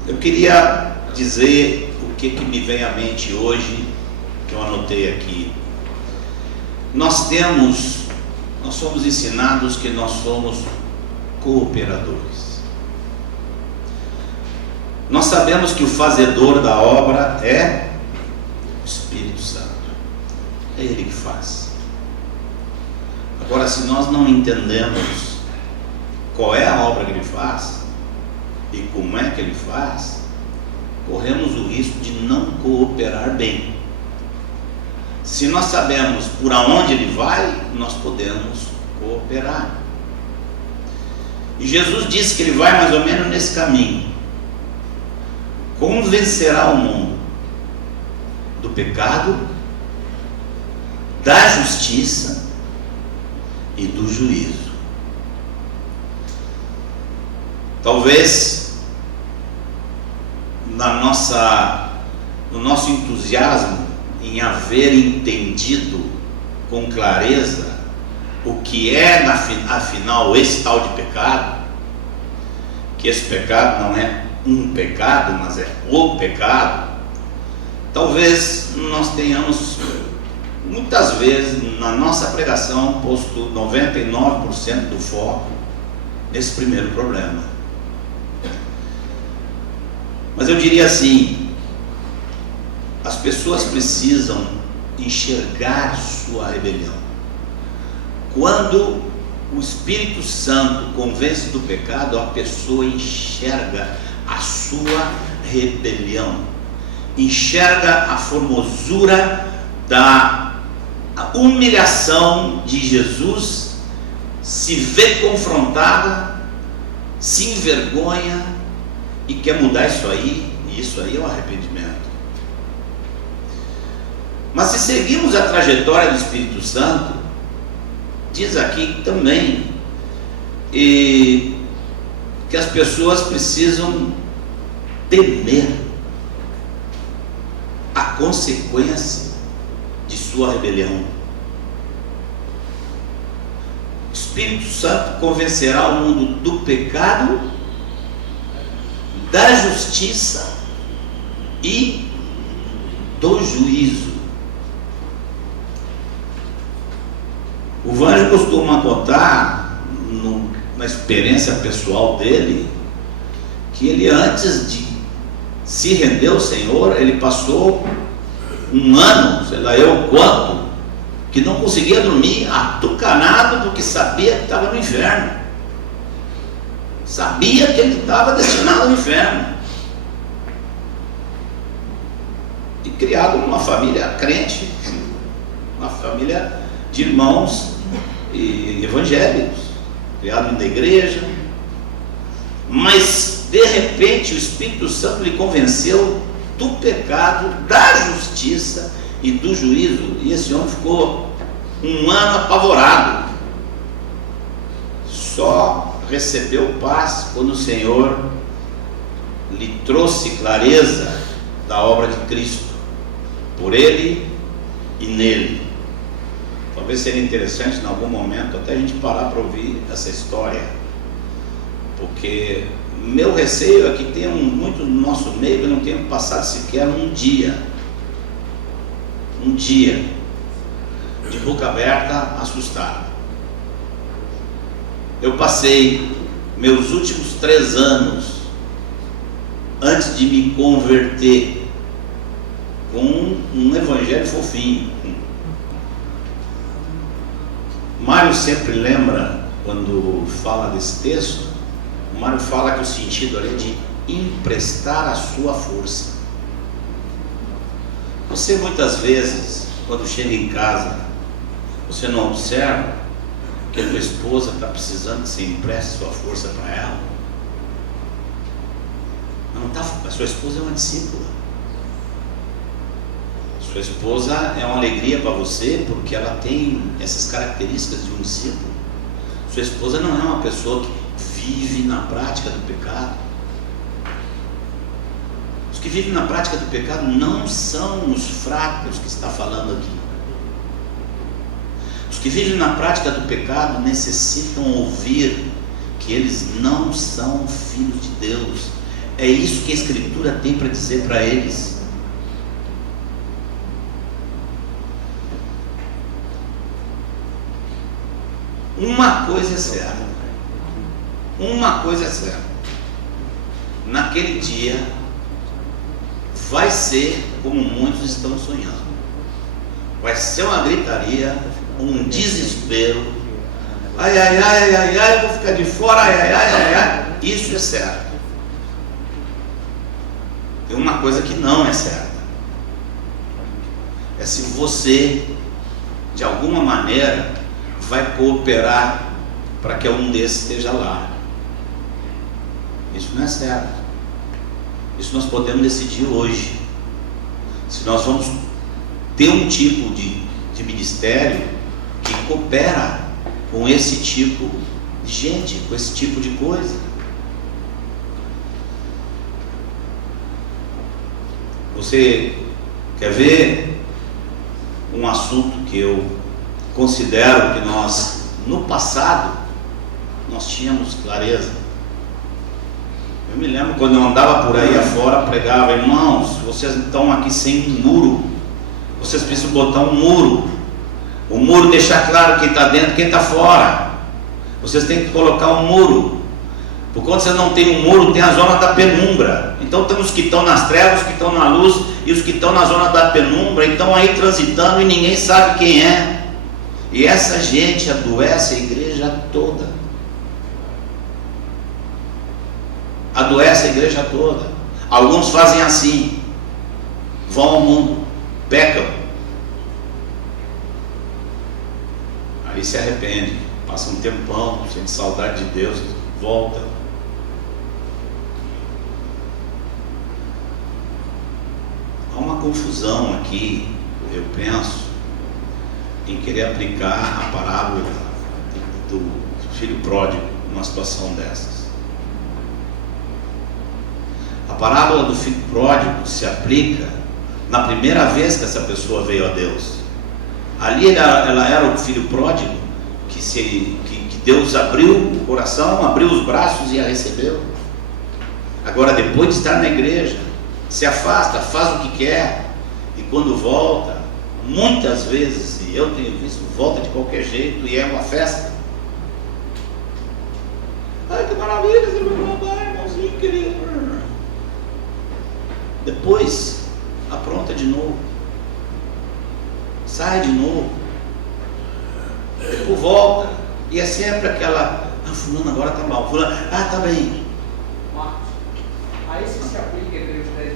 Eu queria dizer o que me vem à mente hoje, que eu anotei aqui. Nós somos ensinados que nós somos cooperadores. Nós sabemos que o fazedor da obra é o Espírito Santo. É Ele que faz. Agora, se nós não entendemos qual é a obra que Ele faz e como é que Ele faz, corremos o risco de não cooperar bem. Se nós sabemos por aonde Ele vai, nós podemos cooperar. E Jesus disse que Ele vai mais ou menos nesse caminho. Convencerá o mundo do pecado, da justiça e do juízo. Talvez no nosso entusiasmo em haver entendido com clareza o que é afinal esse tal de pecado, que esse pecado não é um pecado, mas é o pecado. Talvez nós tenhamos muitas vezes na nossa pregação posto 99% do foco nesse primeiro problema. Mas eu diria assim: as pessoas precisam enxergar sua rebelião. Quando o Espírito Santo convence do pecado, a pessoa enxerga a sua rebelião, enxerga a formosura da humilhação de Jesus, se vê confrontada, se envergonha e quer mudar isso aí, e isso aí é o arrependimento. Mas se seguirmos a trajetória do Espírito Santo, diz aqui também que as pessoas precisam temer a consequência de sua rebelião. O Espírito Santo convencerá o mundo do pecado, da justiça e do juízo. O Vanjo costuma contar, na experiência pessoal dele, que ele, antes de se render ao Senhor, ele passou um ano, sei lá eu quanto, que não conseguia dormir, atucanado, porque sabia que estava no inferno. Sabia que ele estava destinado ao inferno. E criado numa família crente, uma família de irmãos e evangélicos, criado na igreja. Mas de repente o Espírito Santo lhe convenceu do pecado, da justiça e do juízo, e esse homem ficou um ano apavorado. Só recebeu paz quando o Senhor lhe trouxe clareza da obra de Cristo, por ele e nele. Talvez seria interessante em algum momento até a gente parar para ouvir essa história, porque meu receio é que tem muito no nosso meio que não tenha passado sequer um dia de boca aberta, assustado. Eu passei meus últimos 3 anos antes de me converter com um evangelho fofinho. Mário sempre lembra, quando fala desse texto, o Mário fala que o sentido ali é de emprestar a sua força. Você muitas vezes, quando chega em casa, você não observa que a sua esposa está precisando que você empreste sua força para ela? Não tá, a sua esposa é uma discípula. Sua esposa é uma alegria para você porque ela tem essas características de um discípulo. Sua esposa não é uma pessoa que vive na prática do pecado. Os que vivem na prática do pecado não são os fracos que está falando aqui. Os que vivem na prática do pecado necessitam ouvir que eles não são filhos de Deus. É isso que a Escritura tem para dizer para eles. Uma coisa é certa. Uma coisa é certa. Naquele dia vai ser como muitos estão sonhando. Vai ser uma gritaria, um desespero. Ai, ai, ai, ai, ai, eu vou ficar de fora, ai, ai, ai, ai, ai. Isso é certo. Tem uma coisa que não é certa. É se você, de alguma maneira, vai cooperar para que algum desses esteja lá. Isso não é certo. Isso nós podemos decidir hoje. Se nós vamos ter um tipo de ministério que coopera com esse tipo de gente, com esse tipo de coisa. Você quer ver um assunto que eu considero que nós, no passado, nós tínhamos clareza? Eu me lembro quando eu andava por aí afora, pregava: irmãos, vocês estão aqui sem um muro, vocês precisam botar um muro, o muro deixar claro quem está dentro e quem está fora. Vocês têm que colocar um muro, porque quando você não tem um muro, tem a zona da penumbra. Então tem os que estão nas trevas, os que estão na luz, e os que estão na zona da penumbra, então aí transitando e ninguém sabe quem é. E essa gente adoece a igreja toda. Adoece a igreja toda. Alguns fazem assim, vão ao mundo, pecam, aí se arrepende, passa um tempão, sente saudade de Deus, volta. Há uma confusão aqui eu penso em querer aplicar a parábola do filho pródigo numa situação dessas. A parábola do filho pródigo se aplica na primeira vez que essa pessoa veio a Deus. Ali ela era o filho pródigo que Deus abriu o coração, abriu os braços e a recebeu. Agora, depois de estar na igreja, se afasta, faz o que quer, e quando volta, muitas vezes, e eu tenho visto, volta de qualquer jeito e é uma festa. Ai, que maravilha, você vai falar, irmãozinho querido. Depois apronta de novo, sai de novo, depois volta, e é sempre aquela: fulano agora está mal, fulano, tá bem. Marcos, a isso se aplica Hebreus 10:26?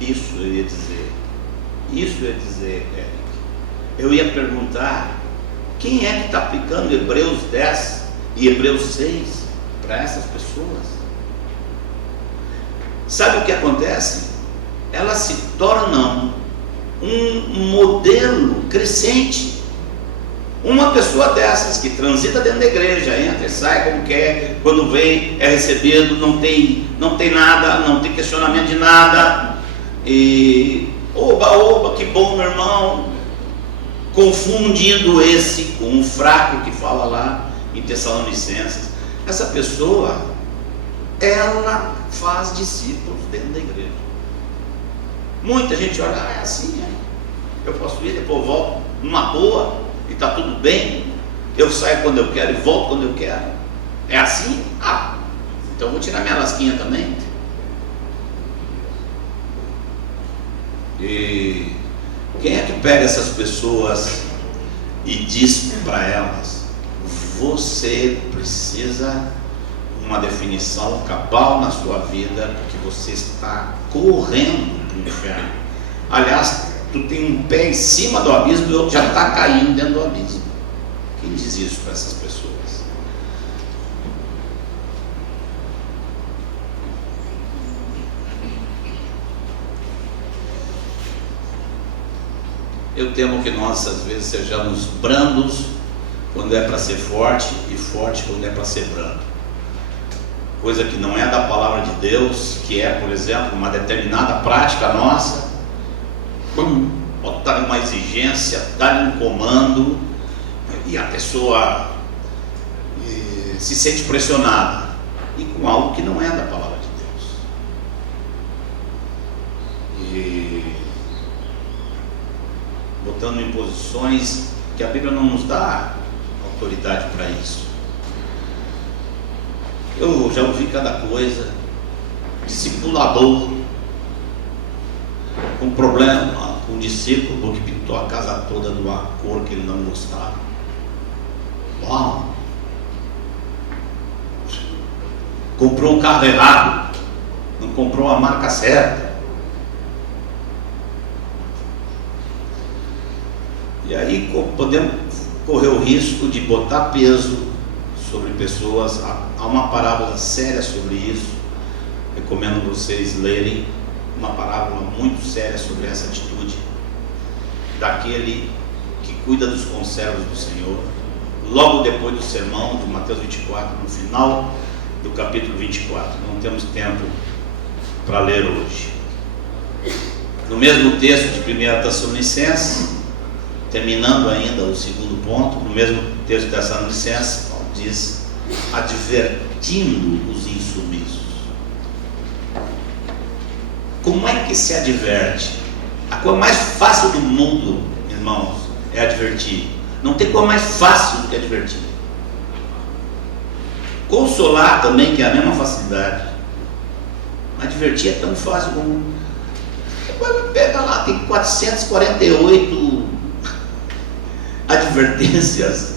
Isso eu ia dizer, Eric. Eu ia perguntar: quem é que está aplicando Hebreus 10 e Hebreus 6 para essas pessoas? Sabe o que acontece? Elas se tornam um modelo crescente. Uma pessoa dessas que transita dentro da igreja, entra e sai como quer, quando vem é recebido, não tem nada, não tem questionamento de nada, e oba, que bom, meu irmão, confundindo esse com um fraco que fala lá em Tessalonicenses. Essa pessoa, ela faz discípulos dentro da igreja. Muita gente olha: é assim, eu posso ir, depois eu volto numa boa, e está tudo bem, eu saio quando eu quero e volto quando eu quero. É assim? Então eu vou tirar minha lasquinha também. E quem é que pega essas pessoas e diz para elas: você precisa uma definição cabal na sua vida, porque você está correndo para o inferno. Aliás, tu tem um pé em cima do abismo e o outro já está caindo dentro do abismo. Quem diz isso para essas pessoas? Eu temo que nós às vezes sejamos brandos quando é para ser forte, e forte quando é para ser brando. Coisa que não é da palavra de Deus, que é, por exemplo, uma determinada prática nossa. Botar uma exigência, dar um comando, e a pessoa se sente pressionada, e com algo que não é da palavra de Deus, e botando em posições que a Bíblia não nos dá autoridade para isso. Eu já ouvi cada coisa: discipulador com problema, com um discípulo que pintou a casa toda de uma cor que ele não gostava. Uau! Comprou um carro errado, não comprou a marca certa. E aí podemos correr o risco de botar peso sobre pessoas. Há uma parábola séria sobre isso. Recomendo vocês lerem uma parábola muito séria sobre essa atitude daquele que cuida dos conservos do Senhor, logo depois do sermão de Mateus 24, no final do capítulo 24. Não temos tempo para ler hoje. No mesmo texto de 1 Tessalonicenses, terminando ainda o segundo ponto, no mesmo texto de Tessalonicenses, Paulo diz: advertindo os insubmissos. Como é que se adverte? A coisa mais fácil do mundo, irmãos, é advertir. Não tem coisa mais fácil do que advertir. Consolar também, que é a mesma facilidade. Advertir é tão fácil como... Pega lá, tem 448 advertências,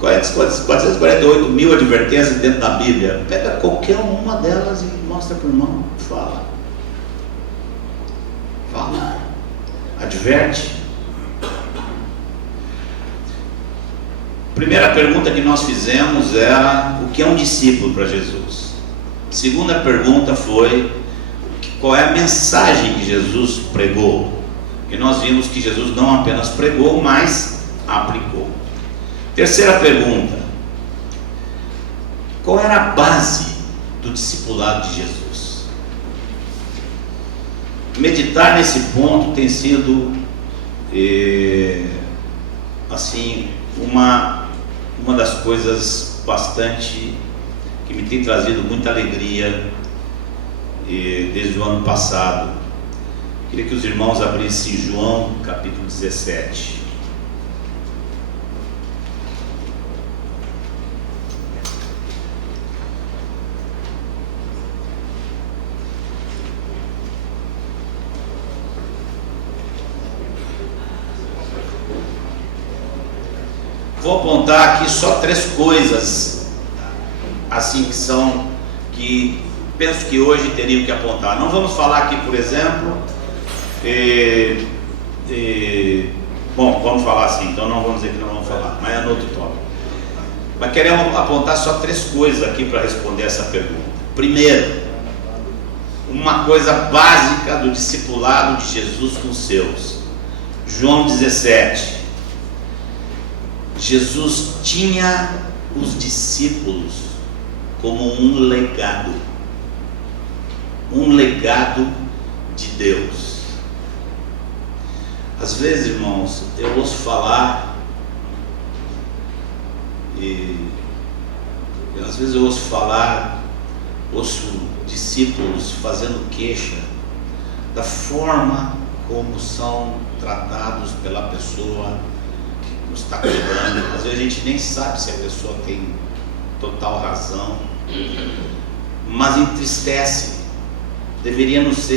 448 mil advertências dentro da Bíblia. Pega qualquer uma delas e mostra para o irmão. Fala, adverte. Primeira pergunta que nós fizemos era: o que é um discípulo para Jesus? Segunda pergunta foi: qual é a mensagem que Jesus pregou? E nós vimos que Jesus não apenas pregou, mas aplicou. Terceira pergunta: qual era a base do discipulado de Jesus? Meditar nesse ponto tem sido assim, uma das coisas bastante que me tem trazido muita alegria desde o ano passado. Queria que os irmãos abrissem João capítulo 17. Vou apontar aqui só 3 coisas assim que penso que hoje teriam que apontar. Não vamos falar aqui, por exemplo, bom, vamos falar assim, então não vamos dizer que não vamos falar, mas é no outro tópico. Mas queremos apontar só 3 coisas aqui para responder essa pergunta. Primeiro, uma coisa básica do discipulado de Jesus com os seus. João 17. Jesus tinha os discípulos como um legado de Deus. Às vezes, irmãos, eu ouço falar ouço discípulos fazendo queixa da forma como são tratados pela pessoa que nos está cuidando. Às vezes a gente nem sabe se a pessoa tem total razão, mas entristece. Deveria nos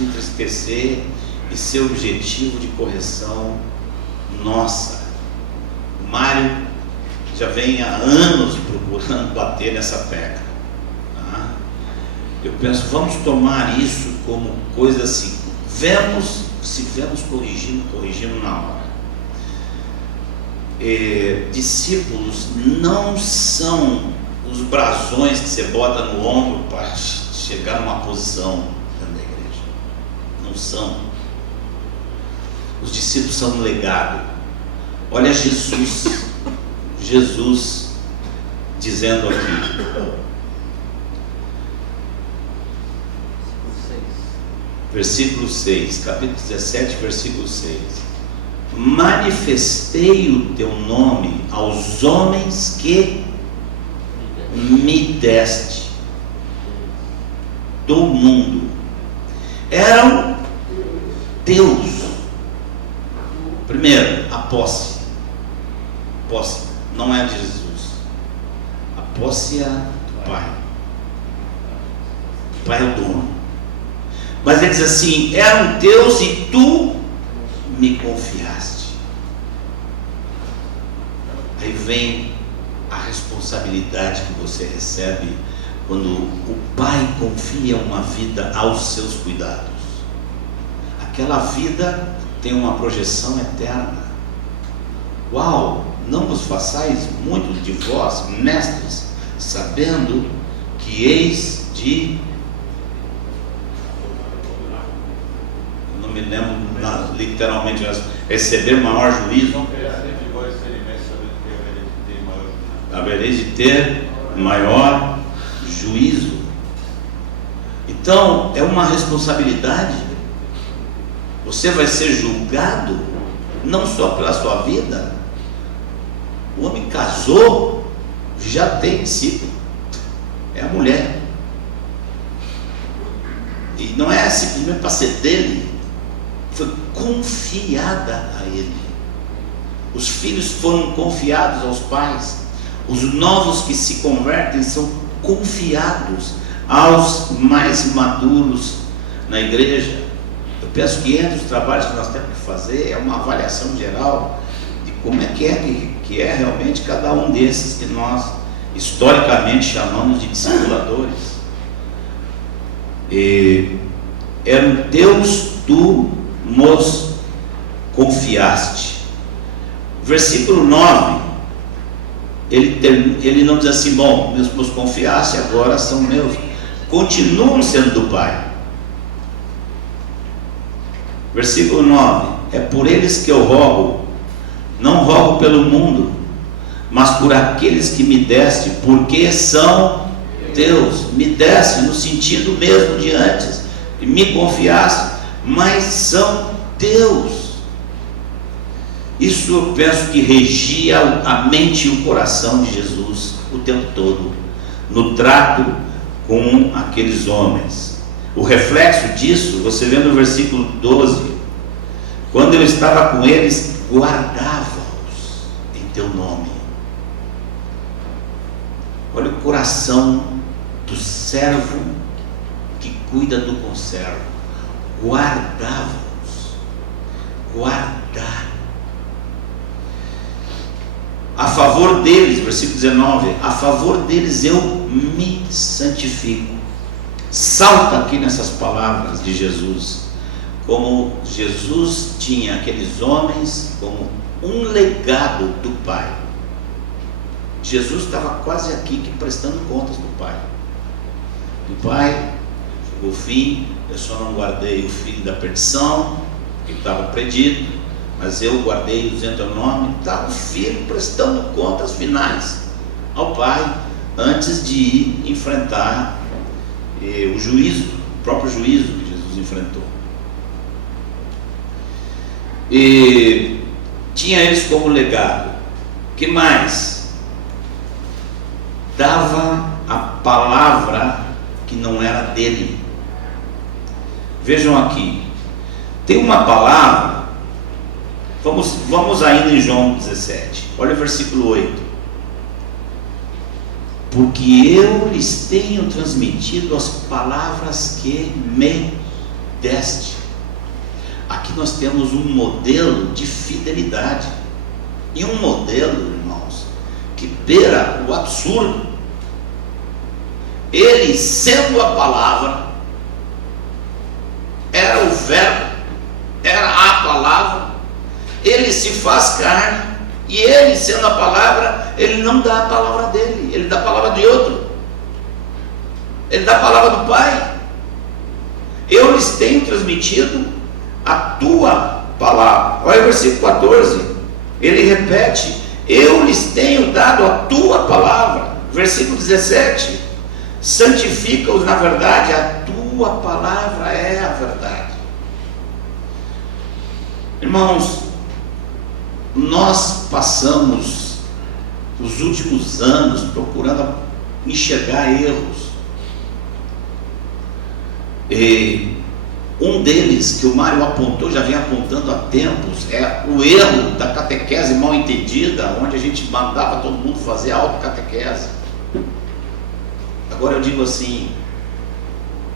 entristecer e ser objetivo de correção nossa. O Mário já vem há anos procurando bater nessa tecla. Tá? Eu penso, vamos tomar isso como coisa assim. Se vemos corrigindo na hora. Discípulos não são os brasões que você bota no ombro para chegar numa posição dentro da igreja. Não são. Os discípulos são um legado. Olha Jesus dizendo aqui, versículo 6, capítulo 17, versículo 6: manifestei o teu nome aos homens que me deste do mundo. Eram teus. Primeiro, a posse não é de Jesus, a posse é do Pai. O Pai é o dono. Mas ele diz assim: eram teus e tu me confiaste. Aí vem a responsabilidade que você recebe quando o Pai confia uma vida aos seus cuidados. Aquela vida tem uma projeção eterna. Uau! Não vos façais muito de vós, mestres, sabendo que eis de... Eu não me lembro literalmente, receber maior juízo. Havereis de ter maior juízo. Então, é uma responsabilidade. Você vai ser julgado não só pela sua vida. O homem casou, já tem discípulo, é a mulher, e não é simplesmente para ser dele, foi confiada a ele. Os filhos foram confiados aos pais. Os novos que se convertem são confiados aos mais maduros na igreja. Eu penso que entre os trabalhos que nós temos que fazer é uma avaliação geral de como é que é realmente cada um desses que nós historicamente chamamos de discipuladores. Eram teus, tu nos confiaste. Versículo 9, ele não diz assim: bom, nos confiaste, agora são meus. Continuam sendo do Pai. Versículo 9: é por eles que eu rogo, não rogo pelo mundo, mas por aqueles que me deste, porque são teus. Me deste no sentido mesmo de antes, me confiaste, mas são teus. Isso eu penso que regia a mente e o coração de Jesus o tempo todo, no trato com aqueles homens. O reflexo disso, você vê no versículo 12: quando eu estava com eles, guardava-os em teu nome. Olha o coração do servo que cuida do conservo. Guardava-os. Guardar. A favor deles, versículo 19, a favor deles eu me santifico. Salta aqui nessas palavras de Jesus, como Jesus tinha aqueles homens como um legado do Pai. Jesus estava quase aqui que prestando contas do Pai. Do Pai, chegou o fim, eu só não guardei o filho da perdição, que estava predito, mas eu guardei o teu nome. Estava o filho prestando contas finais ao Pai, antes de ir enfrentar o juízo, o próprio juízo que Jesus enfrentou. E tinha eles como legado. Que mais? Dava a palavra que não era dele. Vejam aqui, tem uma palavra. Vamos ainda em João 17, olha o versículo 8: porque eu lhes tenho transmitido as palavras que me deste. Aqui nós temos um modelo de fidelidade, e um modelo, irmãos, que beira o absurdo. Ele, sendo a palavra, era o verbo, era a palavra, ele se faz carne, e ele, sendo a palavra, ele não dá a palavra dele, ele dá a palavra de outro, ele dá a palavra do Pai. Eu lhes tenho transmitido a tua palavra. Olha o versículo 14, ele repete: eu lhes tenho dado a tua palavra. Versículo 17: santifica-os na verdade, a tua palavra é a verdade. Irmãos, nós passamos os últimos anos procurando enxergar erros, e um deles que o Mário apontou, já vem apontando há tempos, é o erro da catequese mal entendida, onde a gente mandava todo mundo fazer autocatequese. Agora eu digo assim: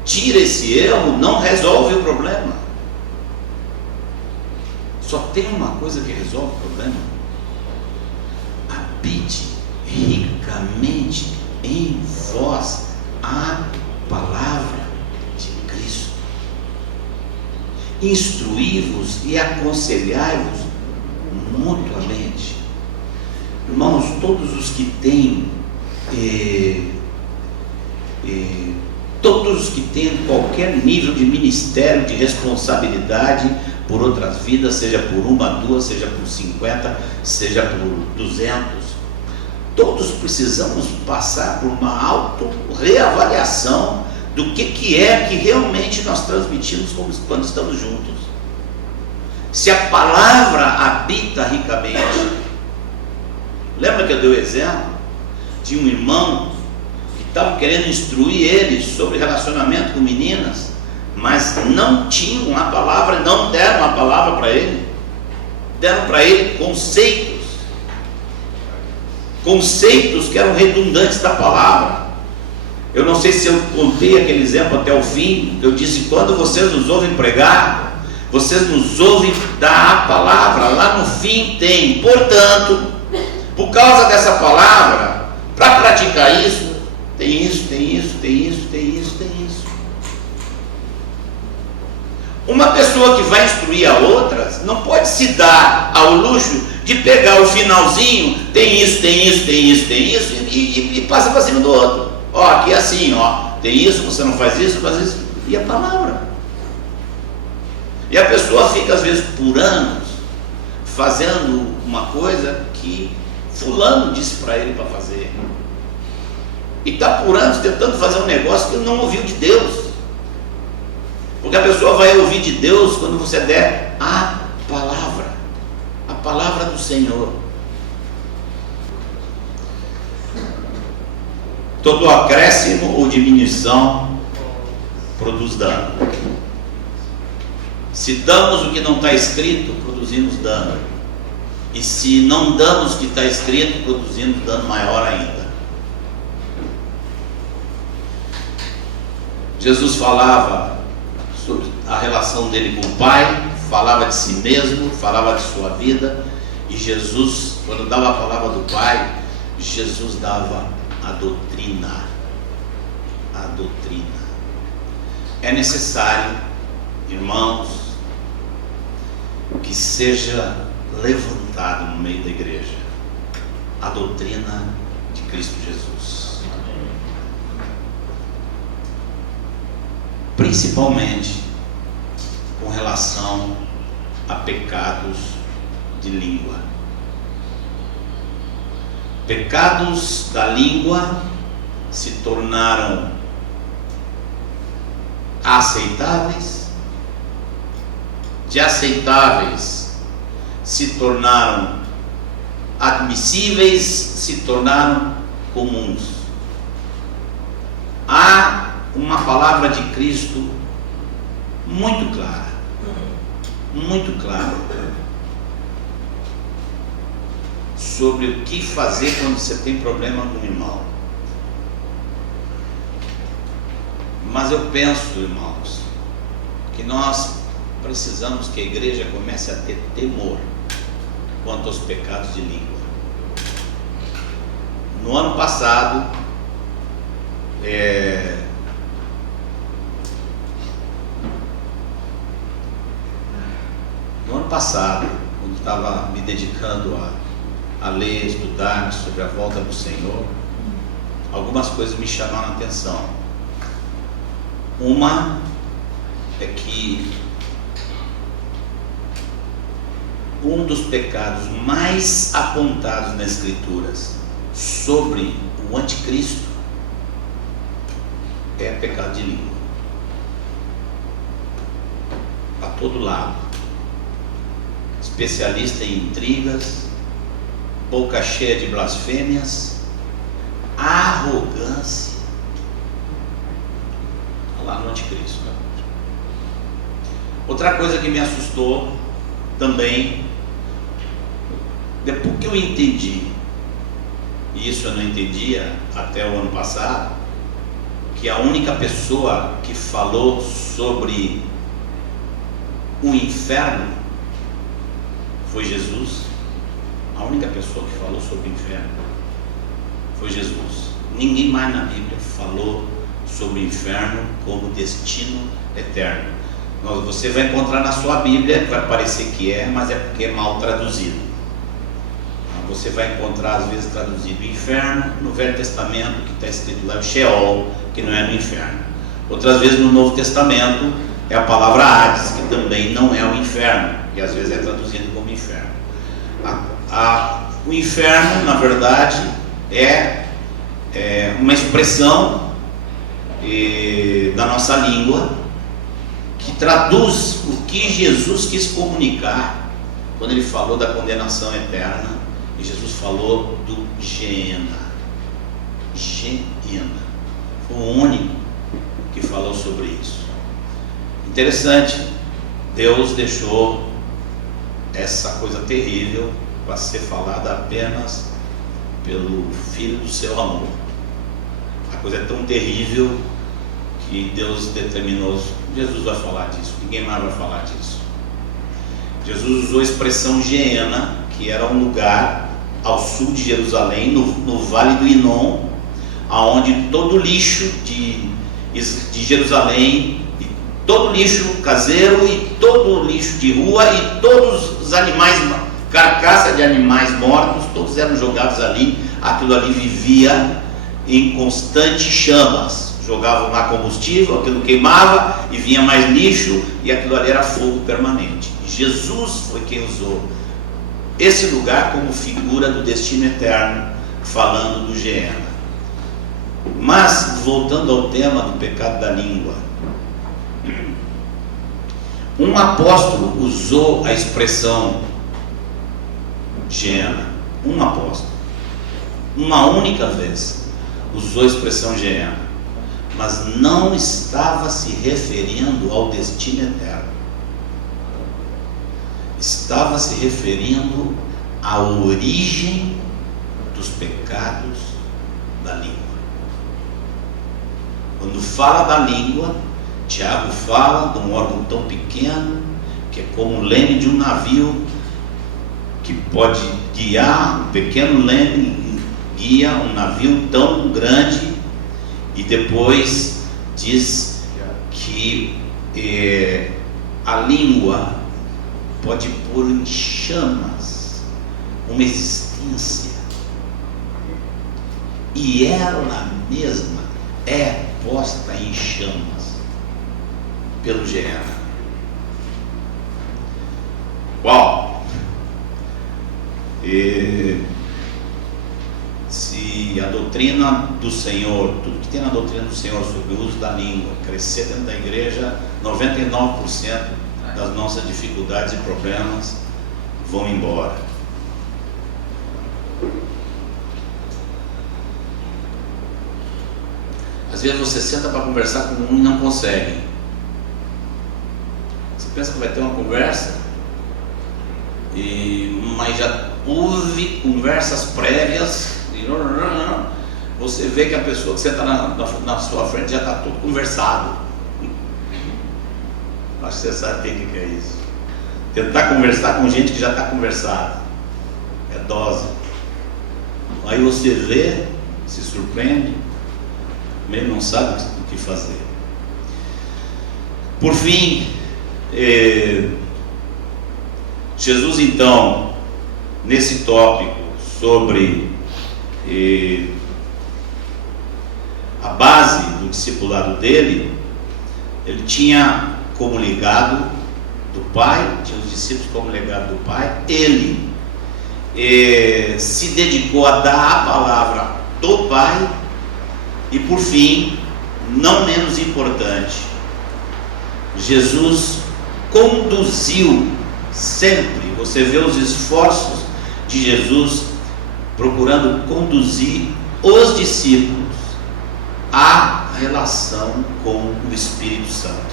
tira esse erro, não resolve o problema. Só tem uma coisa que resolve o problema: habite ricamente em vós a palavra de Cristo, instruí-vos e aconselhai-vos mutuamente. Irmãos, todos os que têm todos os que têm qualquer nível de ministério, de responsabilidade por outras vidas, seja por uma, duas, seja por 50, seja por 200, todos precisamos passar por uma auto-reavaliação do que é que realmente nós transmitimos quando estamos juntos. Se a palavra habita ricamente. Lembra que eu dei o exemplo de um irmão que estava querendo instruir ele sobre relacionamento com meninas, mas não tinham a palavra, não deram a palavra para ele. Deram para ele conceitos que eram redundantes da palavra. Eu não sei se eu contei aquele exemplo até o fim. Eu disse: quando vocês nos ouvem pregar, vocês nos ouvem dar a palavra. Lá no fim tem: portanto, por causa dessa palavra, para praticar isso, tem isso, tem isso, tem isso, tem isso, tem isso. Uma pessoa que vai instruir a outras não pode se dar ao luxo de pegar o finalzinho: tem isso, tem isso, tem isso, tem isso, e passa para cima do outro. Ó, aqui é assim, ó, tem isso, você não faz isso, faz isso. E a palavra? E a pessoa fica às vezes por anos fazendo uma coisa que fulano disse para ele para fazer. E está por anos tentando fazer um negócio que ele não ouviu de Deus. Porque a pessoa vai ouvir de Deus quando você der a palavra do Senhor. Todo acréscimo ou diminuição produz dano. Se damos o que não está escrito, produzimos dano. E se não damos o que está escrito, produzimos dano maior ainda. Jesus falava sobre a relação dele com o Pai, falava de si mesmo, falava de sua vida. E Jesus, quando dava a palavra do Pai, Jesus dava a doutrina. A doutrina. É necessário, irmãos, que seja levantado no meio da igreja a doutrina de Cristo Jesus. Principalmente com relação a pecados de língua. Pecados da língua se tornaram aceitáveis, de aceitáveis se tornaram admissíveis, se tornaram comuns. Há uma palavra de Cristo muito clara, sobre o que fazer quando você tem problema com o irmão. Mas eu penso, irmãos, que nós precisamos que a igreja comece a ter temor quanto aos pecados de língua. No ano passado, quando estava me dedicando a ler, estudar sobre a volta do Senhor, algumas coisas me chamaram a atenção. Uma é que um dos pecados mais apontados nas Escrituras sobre o anticristo é pecado de língua. A todo lado. Especialista em intrigas, boca cheia de blasfêmias, arrogância. Lá no anticristo. Outra coisa que me assustou também, depois que eu entendi, e isso eu não entendia até o ano passado, que a única pessoa que falou sobre o inferno foi Jesus. A única pessoa que falou sobre o inferno foi Jesus. Ninguém mais na Bíblia falou sobre o inferno como destino eterno. Você vai encontrar na sua Bíblia, vai parecer que é, mas é porque é mal traduzido. Você vai encontrar às vezes traduzido inferno no Velho Testamento, que está escrito lá o Sheol, que não é no inferno. Outras vezes no Novo Testamento é a palavra Hades, que também não é o inferno, e às vezes é traduzido como inferno. O inferno, na verdade, é uma expressão da nossa língua que traduz o que Jesus quis comunicar quando ele falou da condenação eterna. E Jesus falou do Geena. Foi o único que falou sobre isso. Interessante, Deus deixou essa coisa terrível para ser falada apenas pelo Filho do seu amor. A coisa é tão terrível que Deus determinou, Jesus vai falar disso, ninguém mais vai falar disso. Jesus usou a expressão Geena, que era um lugar ao sul de Jerusalém, no Vale do Inom, aonde todo lixo de Jerusalém, e todo lixo caseiro e todo lixo de rua e todos os animais, carcaça de animais mortos, todos eram jogados ali. Aquilo ali vivia em constantes chamas, jogavam lá combustível, aquilo queimava e vinha mais lixo, e aquilo ali era fogo permanente. Jesus foi quem usou esse lugar como figura do destino eterno, falando do Geena. Mas, voltando ao tema do pecado da língua, um apóstolo usou a expressão Geena. Um apóstolo, uma única vez, usou a expressão Geena, mas não estava se referindo ao destino eterno. Estava se referindo à origem dos pecados da língua. Quando fala da língua, Tiago fala de um órgão tão pequeno, que é como o leme de um navio, que pode guiar, um pequeno leme guia um navio tão grande, e depois diz que a língua pode pôr em chamas uma existência, e ela mesma é posta em chamas pelo Geena. Uau! Se a doutrina do Senhor, tudo que tem na doutrina do Senhor sobre o uso da língua crescer dentro da igreja, 99% das nossas dificuldades e problemas vão embora. Às vezes você senta para conversar com um e não consegue. Você pensa que vai ter uma conversa, mas já houve conversas prévias, e você vê que a pessoa que senta na sua frente já está tudo conversado. Acho que você sabe o que é isso. Tentar conversar com gente que já está conversada é dose. Aí você vê, se surpreende, ele não sabe o que fazer. Por fim, Jesus então, nesse tópico sobre a base do discipulado dele, ele tinha como legado do Pai, tinha os discípulos como legado do Pai, ele se dedicou a dar a palavra do Pai, e por fim, não menos importante, Jesus conduziu sempre, você vê os esforços de Jesus procurando conduzir os discípulos à relação com o Espírito Santo.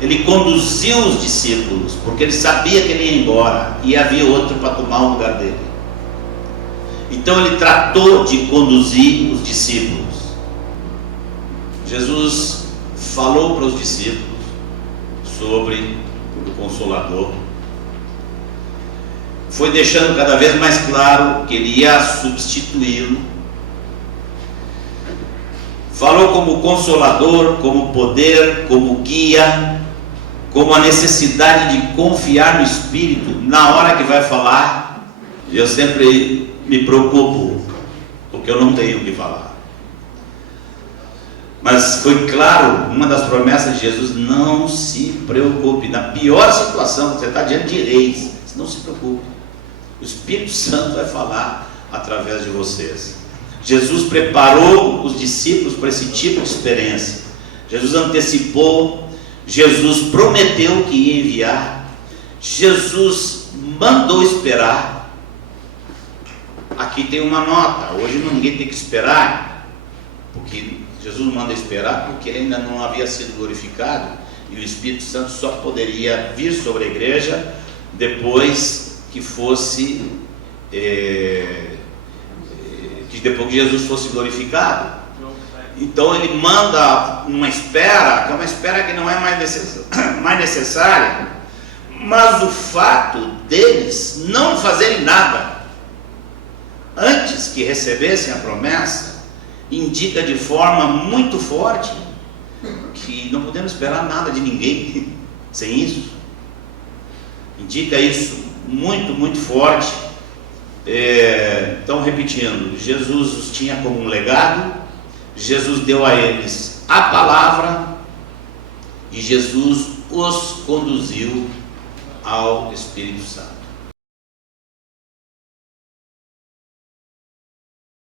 Ele conduziu os discípulos porque ele sabia que ele ia embora e havia outro para tomar o lugar dele. Então ele tratou de conduzir os discípulos. Jesus falou para os discípulos sobre o Consolador, foi deixando cada vez mais claro que ele ia substituí-lo. Falou como Consolador, como poder, como guia, como a necessidade de confiar no Espírito na hora que vai falar. Eu sempre me preocupo, porque eu não tenho o que falar. Mas foi claro, uma das promessas de Jesus: não se preocupe. Na pior situação, você está diante de reis, não se preocupe, o Espírito Santo vai falar através de vocês. Jesus preparou os discípulos para esse tipo de experiência. Jesus antecipou, Jesus prometeu que ia enviar, Jesus mandou esperar. Aqui tem uma nota: hoje ninguém tem que esperar, porque Jesus manda esperar porque ele ainda não havia sido glorificado, e o Espírito Santo só poderia vir sobre a igreja depois que fosse depois que Jesus fosse glorificado. Então ele manda uma espera, que é uma espera que não é mais necessária, mas o fato deles não fazerem nada antes que recebessem a promessa indica de forma muito forte que não podemos esperar nada de ninguém sem isso. Indica isso muito, muito forte. Então, repetindo, Jesus os tinha como um legado, Jesus deu a eles a palavra e Jesus os conduziu ao Espírito Santo.